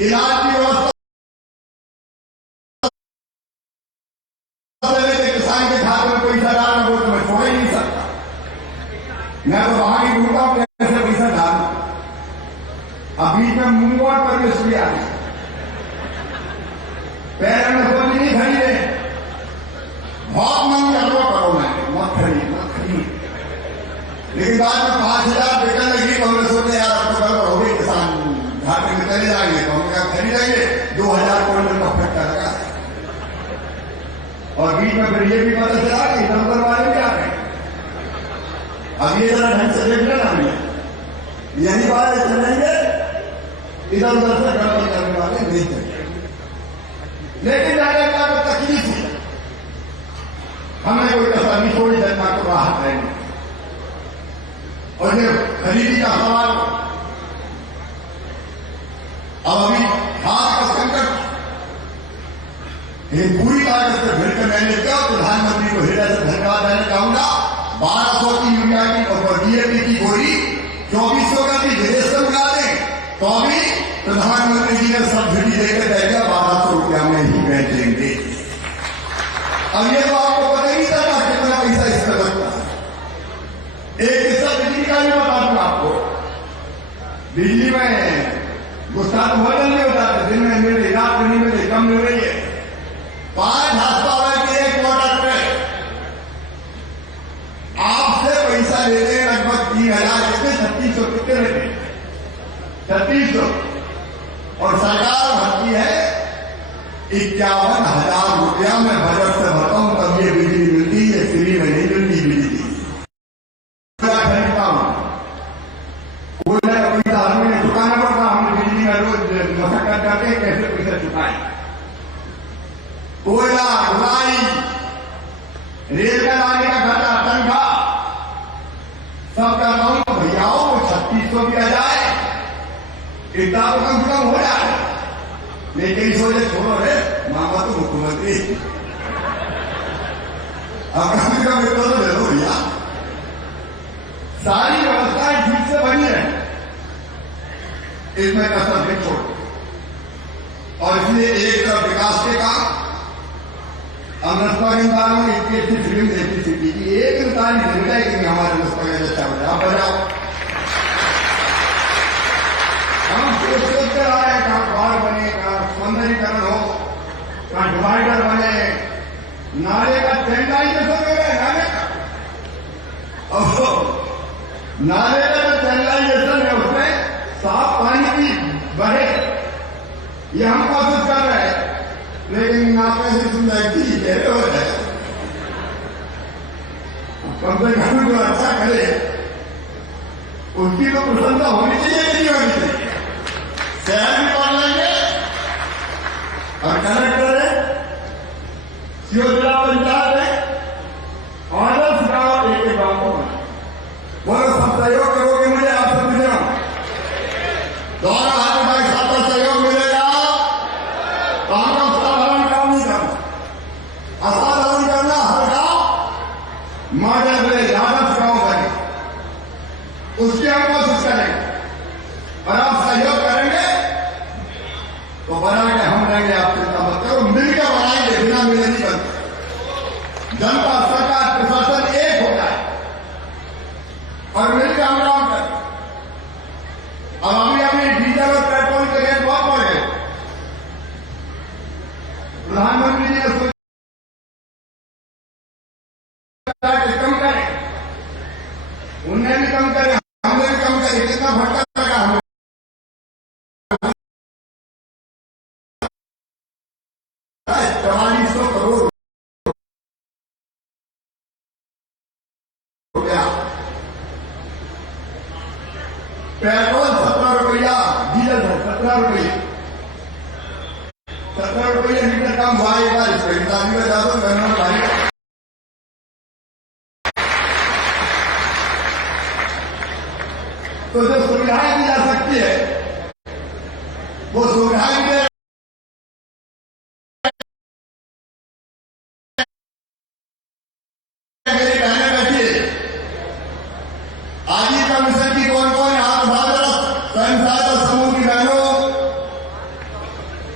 इलाज की व्यवस्था किसान के खाते में पैसा डालना वो तो मैं छोड़ ही नहीं सकता। मैं तो वहां ही ढूंढता हूं कैसे पैसा डालू। अब बीच में मुंगोट पर भी सुई आ गई, पैर में सोच नहीं खरीदे, बहुत मन कर लो करो, मैंने मत खरीद। लेकिन बाद में 5,000 बिकने लगी तो हमने सोचे यार अब तो गड़बड़ हो गई, किसान घाटे में चले जाएंगे, तो हमने कहा खरीदेंगे। 2,000 क्विंटल का फटका लगा। और बीच में फिर ये भी पता चला कि नंबर वाले भी आ रहे हैं। अब ये जरा ढंग से देख लेना, यही बात चलेंगे, इधर उधर से गड़बड़ करने वाले नहीं चलेंगे। लेकिन जाने का तो तकलीफ है, हमने कोई कसर नहीं छोड़ी, जनता को राहत रहेंगे। और ये खरीदी का सवाल, अब अभी खाद का संकट, ये पूरी ताकत से फिर के मैंने किया। प्रधानमंत्री को हृदय से धन्यवाद देना चाहूंगा। 1200 की यूरिया की और डीएपी की गोली 2400 का भी विदेश से उड़ा दें तो भी प्रधानमंत्री जी ने सब्सिडी देकर देगा, 1200 रुपया में ही बेचेंगे। अब ये तो आपको पता ही दिल्ली में गुस्सा तो भोजन नहीं होता था, दिन में मिल रही, रात में नहीं मिल रही, कम मिल रही है। 5 हॉर्सपावर की एक मोटर पे आपसे पैसा लेते हैं लगभग 3,000 कितने 3600 कितने लेते 3600 और सरकार भरती है 51,000 रुपया। मैं बजट से भरता हूं तब ये बिजली मिलती है, फ्री में नहीं मिलती बिजली। खरीदता हूं कोई पैसा हर महीने चुकाना पड़ता, हम बिजली में रोज मशक्कत करके कैसे पैसा चुकाएं। कोयला, ढुलाई, रेल का लाने का खर्चा, तनख्वाह सब करता हूं तो भैयाओं को 3600 दिया जाए, इतना तो कम से कम हो जाए। लेकिन सोचे छोड़ो रे, मामा तो मुख्यमंत्री, अब कम से कम इतना तो दे दो भैया। सारी व्यवस्थाएं ठीक से बनी है, इसमें कसर नहीं छोड़। और इसलिए एक तरफ विकास के काम, हम नस्पा में इतनी अच्छी फिल्म देखी सिटी की, एक इंसान ही जिंदा है कि हमारे नस्पा अच्छा बने, आप बजाओ। हम सोचते आ रहे हैं कहाँ बाढ़ बने, कहाँ सौंदर्यीकरण हो, कहाँ डिवाइडर बने, नाले का सैनिटाइजेशन हो गया नाले का। अब नाले का जो सैनिटाइजेशन है उसमें साफ पानी की बढ़े, ये हम कोशिश कर रहे हैं, लेकिन ना पैसे सुनना ठीक है तो कम से कम जो अच्छा करे उसकी तो प्रशंसा होनी चाहिए कि नहीं होनी चाहिए। शहर भी पढ़ लेंगे और कलेक्टर है, सीओ जिला पंचायत है, आदर्श गांव एक एक गांव को बना, बोलो सब सहयोग करोगे मुझे, आप सब मुझे दोनों हाथ उठाए, सबका सहयोग मिलेगा तो हमको असाधारण काम नहीं करना। असाधारण करना हर गांव मॉडल विलेज आदर्श गांव बने, उसकी हम कोशिश करेंगे और आप सहयोग करेंगे तो बना के हम रहेंगे। आप चिंता मत करो, मिलकर बनाएंगे, बिना मिले नहीं बनते। जनता, सरकार, प्रशासन एक होता है और मिलकर हम काम करते। अब अभी डीजल और पेट्रोल के रेट बहुत बढ़ गए। प्रधानमंत्री जी ने सोचा कम करें, उनने भी कम करे, हमने भी कम करे, कितना भटका लगा हमें। 4400 करोड़ रुपया, पेट्रोल 17 रुपया, डीजल 17 रुपये, 17 रुपये लीटर कम हुआ एक बार। इसको इंसान में जा दो गन्ना भाई, तो जो सुविधाएं दी जा सकती है वो सुविधाएं दे। मेरी बहनें बैठी है, आजीविका मिशन की कौन कौन हाथ उठा दो, स्वयं सहायता समूह की बहनों,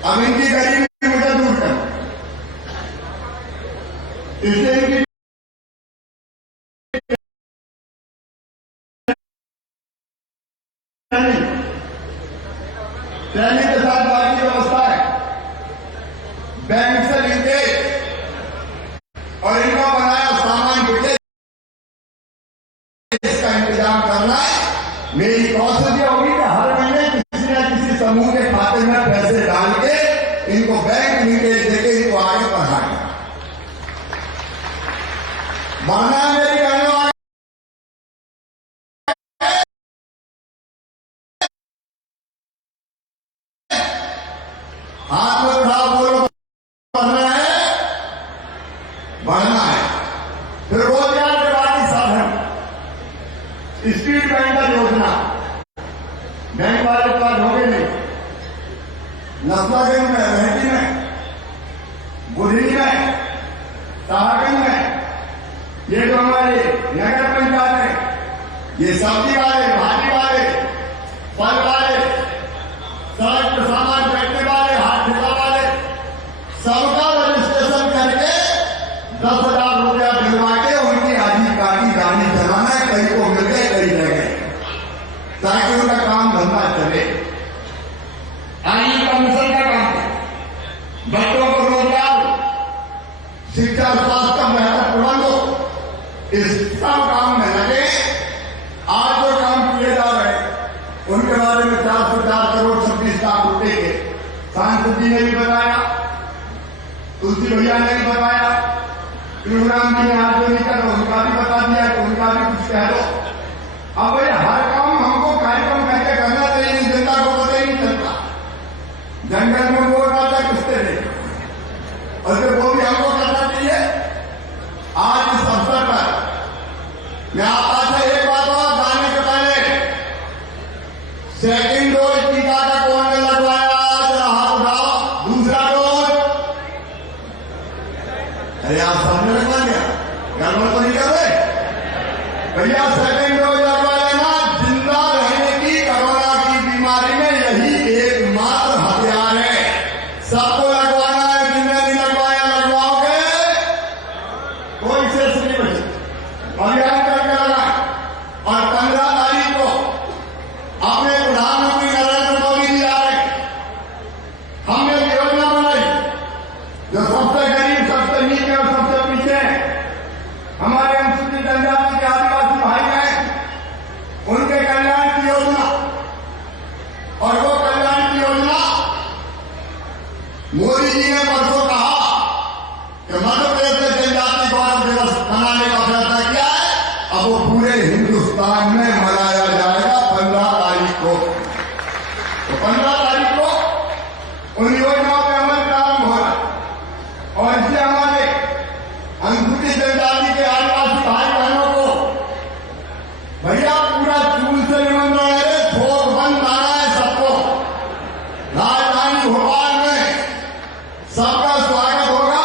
अब इनकी गरीबी मुझे दूर कर, इसलिए इनकी ट्रेनिंग के साथ बाकी व्यवस्था है, बैंक से लिंकेज और इनका बनाया सामान बिके, इसका इंतजाम करना है। मेरी कोशिश ये होगी कि हर महीने किसी न किसी समूह के खाते में पैसे डाल के इनको बैंक लिंकेज देके इनको आगे बढ़ाएं। बढ़ना है मेरी बहनों, हाथ में उठा बोलो, बढ़ना है, बढ़ना है। फिर रोजगार के बाकी साधन, स्ट्रीट वेंडर योजना, बैंक वाले पास होंगे नहीं, नस्लागंज में, महती में, बुधनी में, साहगंज में, ये जो हमारे नगर पंचायत है, ये सब्जी वाले, भाजी वाले, फल वाले, सड़क पर सामान बेचने वाले, हाथ ठेला वाले, सबका रजिस्ट्रेशन करके 10,000 रुपया दिलवा के उनकी आजीविका की गाड़ी चलाना है। कहीं को मिल गए, कहीं रह गए, ताकि उनका काम धंधा चले। दे। आई का मिशन का काम है, बच्चों को रोजगार, शिक्षा, स्वास्थ्य, बेहतर प्रबंध हो, इस सब काम में लगे। आज जो काम किए जा रहे हैं उनके बारे में 404 करोड़ 26 लाख रुपए के सांसद जी ने भी बताया, तुलसी भैया ने भी बताया, शिवराम जी ने आज जो नहीं कर उनका भी बता दिया तो उनका भी कुछ कह दो। अब ये हर काम हमको कार्यक्रम करके करना चाहिए, जनता को पता ही नहीं चलता। जंगल में वोट आता किससे दे, और फिर वो भी हमको करना चाहिए। आज इस अवसर पर मैं आपका से एक बात और जानने के पहले, सेकेंड डोज टीका का कौन ने लगवाया? जरा हाथ उठाओ। दूसरा डोज, अरे आप सबने लगवा लिया, गड़बड़ तो नहीं कर रहे भैया? सेकेंड डोज लगवा लेना। जिंदा रहने की कोरोना की बीमारी में यही एकमात्र हथियार है। सबको लगवाना है, जिनने नहीं लगवाया लगवाओगे, कोई शेष नहीं बचे। अभियान करके लगा। और 15 तारीख को अपने प्रधानमंत्री नरेंद्र मोदी जी आ रहे, हमने एक योजना बनाई जो सबसे गरीब, सबसे नीचे और सबसे पीछे हमारे अनुसूचित जनजाति के आदिवासी भाई हैं, उनके कल्याण की योजना। और वो कल्याण की योजना मोदी जी ने परसों कहा कि मध्य प्रदेश में जनजाति गौरव दिवस मनाने का फैसला किया है। अब वो पूरे हिंदुस्तान में मनाया जाएगा 15 तारीख को। तो 15 तारीख को उन योजनाओं पर अमल प्रारंभ हो रहा है। और इससे हमारे अनुसूचित जनजाति के आदिवासी भाई बहनों को भैया पूरा चूल से निमंत्रण है, थोक बंद आना है सबको। राजधानी भोपाल में सबका स्वागत होगा।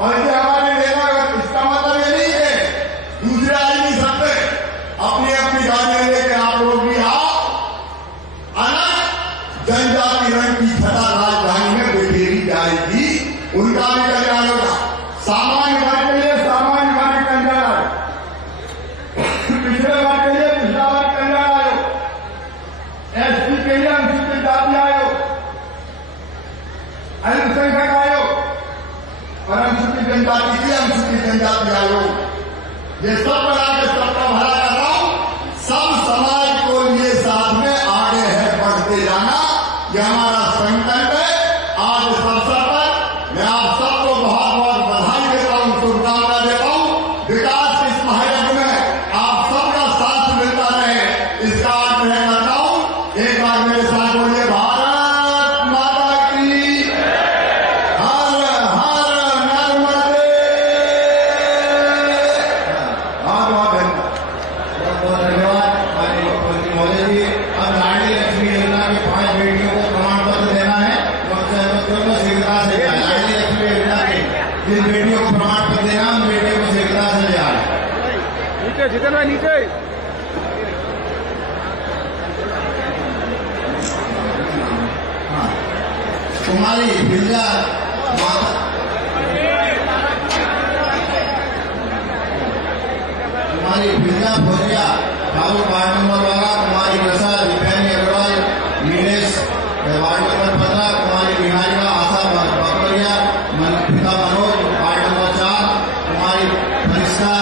और इसे हमारे नेता, इसका मतलब ये नहीं है दूसरे आ ही नहीं सकते, अपनी अपनी गाड़ियां लेके आप लोग भी आओ। अलग जनजाति रंग की छटा राजधानी में बिखेरी जाएगी, उनका भी कल्याण होगा। सामान्य वर्ग के लिए सामान्य वर्ग कल्याण आयोग, पिछड़े वर्ग के लिए पिछड़ा वर्ग कल्याण आयोग, एसटी के लिए अनुसूचित जाति आयोग, अल्पसंख्यक आयोग और अनुसूचित जनजाति के लिए अनुसूचित जनजाति आयोग, ये सब बना के सबका भला कर रहा हूं। सब समाज को लिए साथ में आगे है बढ़ते जाना, ये हमारा संकल्प है। आज इस अवसर पर मैं आप सबको बहुत बहुत बधाई देता हूं, शुभकामना देता हूं। विकास के इस महायज्ञ में आप सबका साथ मिलता रहे, इसका आग्रह करता हूं। एक बार मेरे साथ बोलिए, भारत माता की हर हर नर्मदे। बहुत बहुत धन्यवाद हमारे मुख्यमंत्री महोदय जी। अब लाडली लक्ष्मी योजना के 5 बेटियों को प्रमाण पत्र देना है, तो शीघ्रता से लाडली लक्ष्मी योजना के जिन बेटियों को प्रमाण पत्र देना, उन बेटियों को शीघ्रता से ले आए। नीचे जितन भाई नीचे। हाँ, कुमारी बिरजा माता, कुमारी बिरजा भोजिया ठाकुर वार्ड नंबर 12, कुमारी प्रसाद दिव्यांगी अग्रवाल नीलेश वार्ड नंबर 15, कुमारी विनायका आशा बकरिया पिता मनोज वार्ड नंबर 4, कुमारी फरिश्ता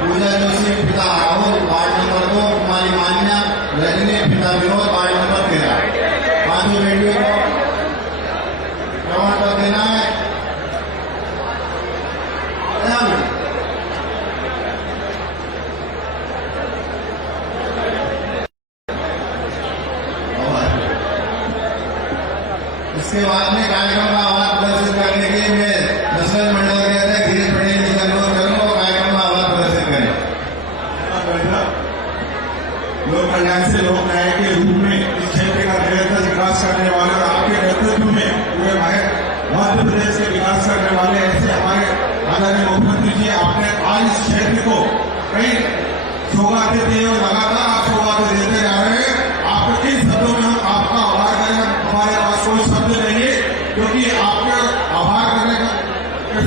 पूजा जोशी पिता राहुल वार्ड नंबर 2, कुमारी मान्या रजनी पिता विनोद वार्ड नंबर 13। 5 बेटियों को प्रमाण पत्र देना है। इसके बाद में कार्यक्रम का आवाज प्रदर्शित करने के लिए मैं नस्ल मंडल के अध्यक्ष गिरीश पटेल जी का अनुरोध करूंगा, कार्यक्रम का आवाज प्रदर्शित करें। लोक कल्याण से लोक न्याय के रूप में इस क्षेत्र का निरंतर विकास करने वाले और आपके नेतृत्व में पूरे मध्य प्रदेश के विकास करने वाले ऐसे हमारे आदरणीय मुख्यमंत्री जी, आपने आज इस क्षेत्र को कई सौगातें दी और लगातार आप सौगातें देते जा रहे हैं। आपके किन शब्दों में हम आपका आभार करेंगे? हमारे पास कोई शब्द नहीं है, क्योंकि आपका आभार करने का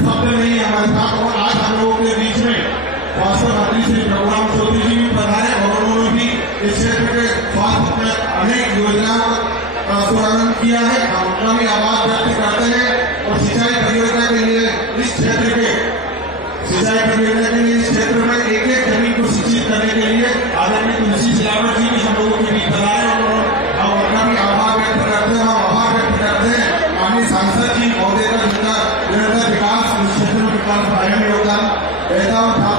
शब्द नहीं है हमारे साथ। और आज हम लोगों के बीच में स्वास्थ्य मंत्री श्री प्रभुराम चौधरी जी भी पधारे और उन्होंने भी इस क्षेत्र के स्वास्थ्य किया है, हम उनका भी आभार व्यक्त करते हैं। और सिंचाई परियोजना के लिए इस क्षेत्र के सिंचाई परियोजना के लिए इस क्षेत्र में एक एक जमीन को सिंचित करने के लिए आदरणीय तुलसी सिलावट जी भी हम लोगों के बीच बनाए और हम उनका भी आभार व्यक्त करते हैं। हम आभार व्यक्त करते हैं माननीय सांसद जी महोदय का जिनका निरंतर विकास इस क्षेत्र में विकास में अहम योगदान रहता है।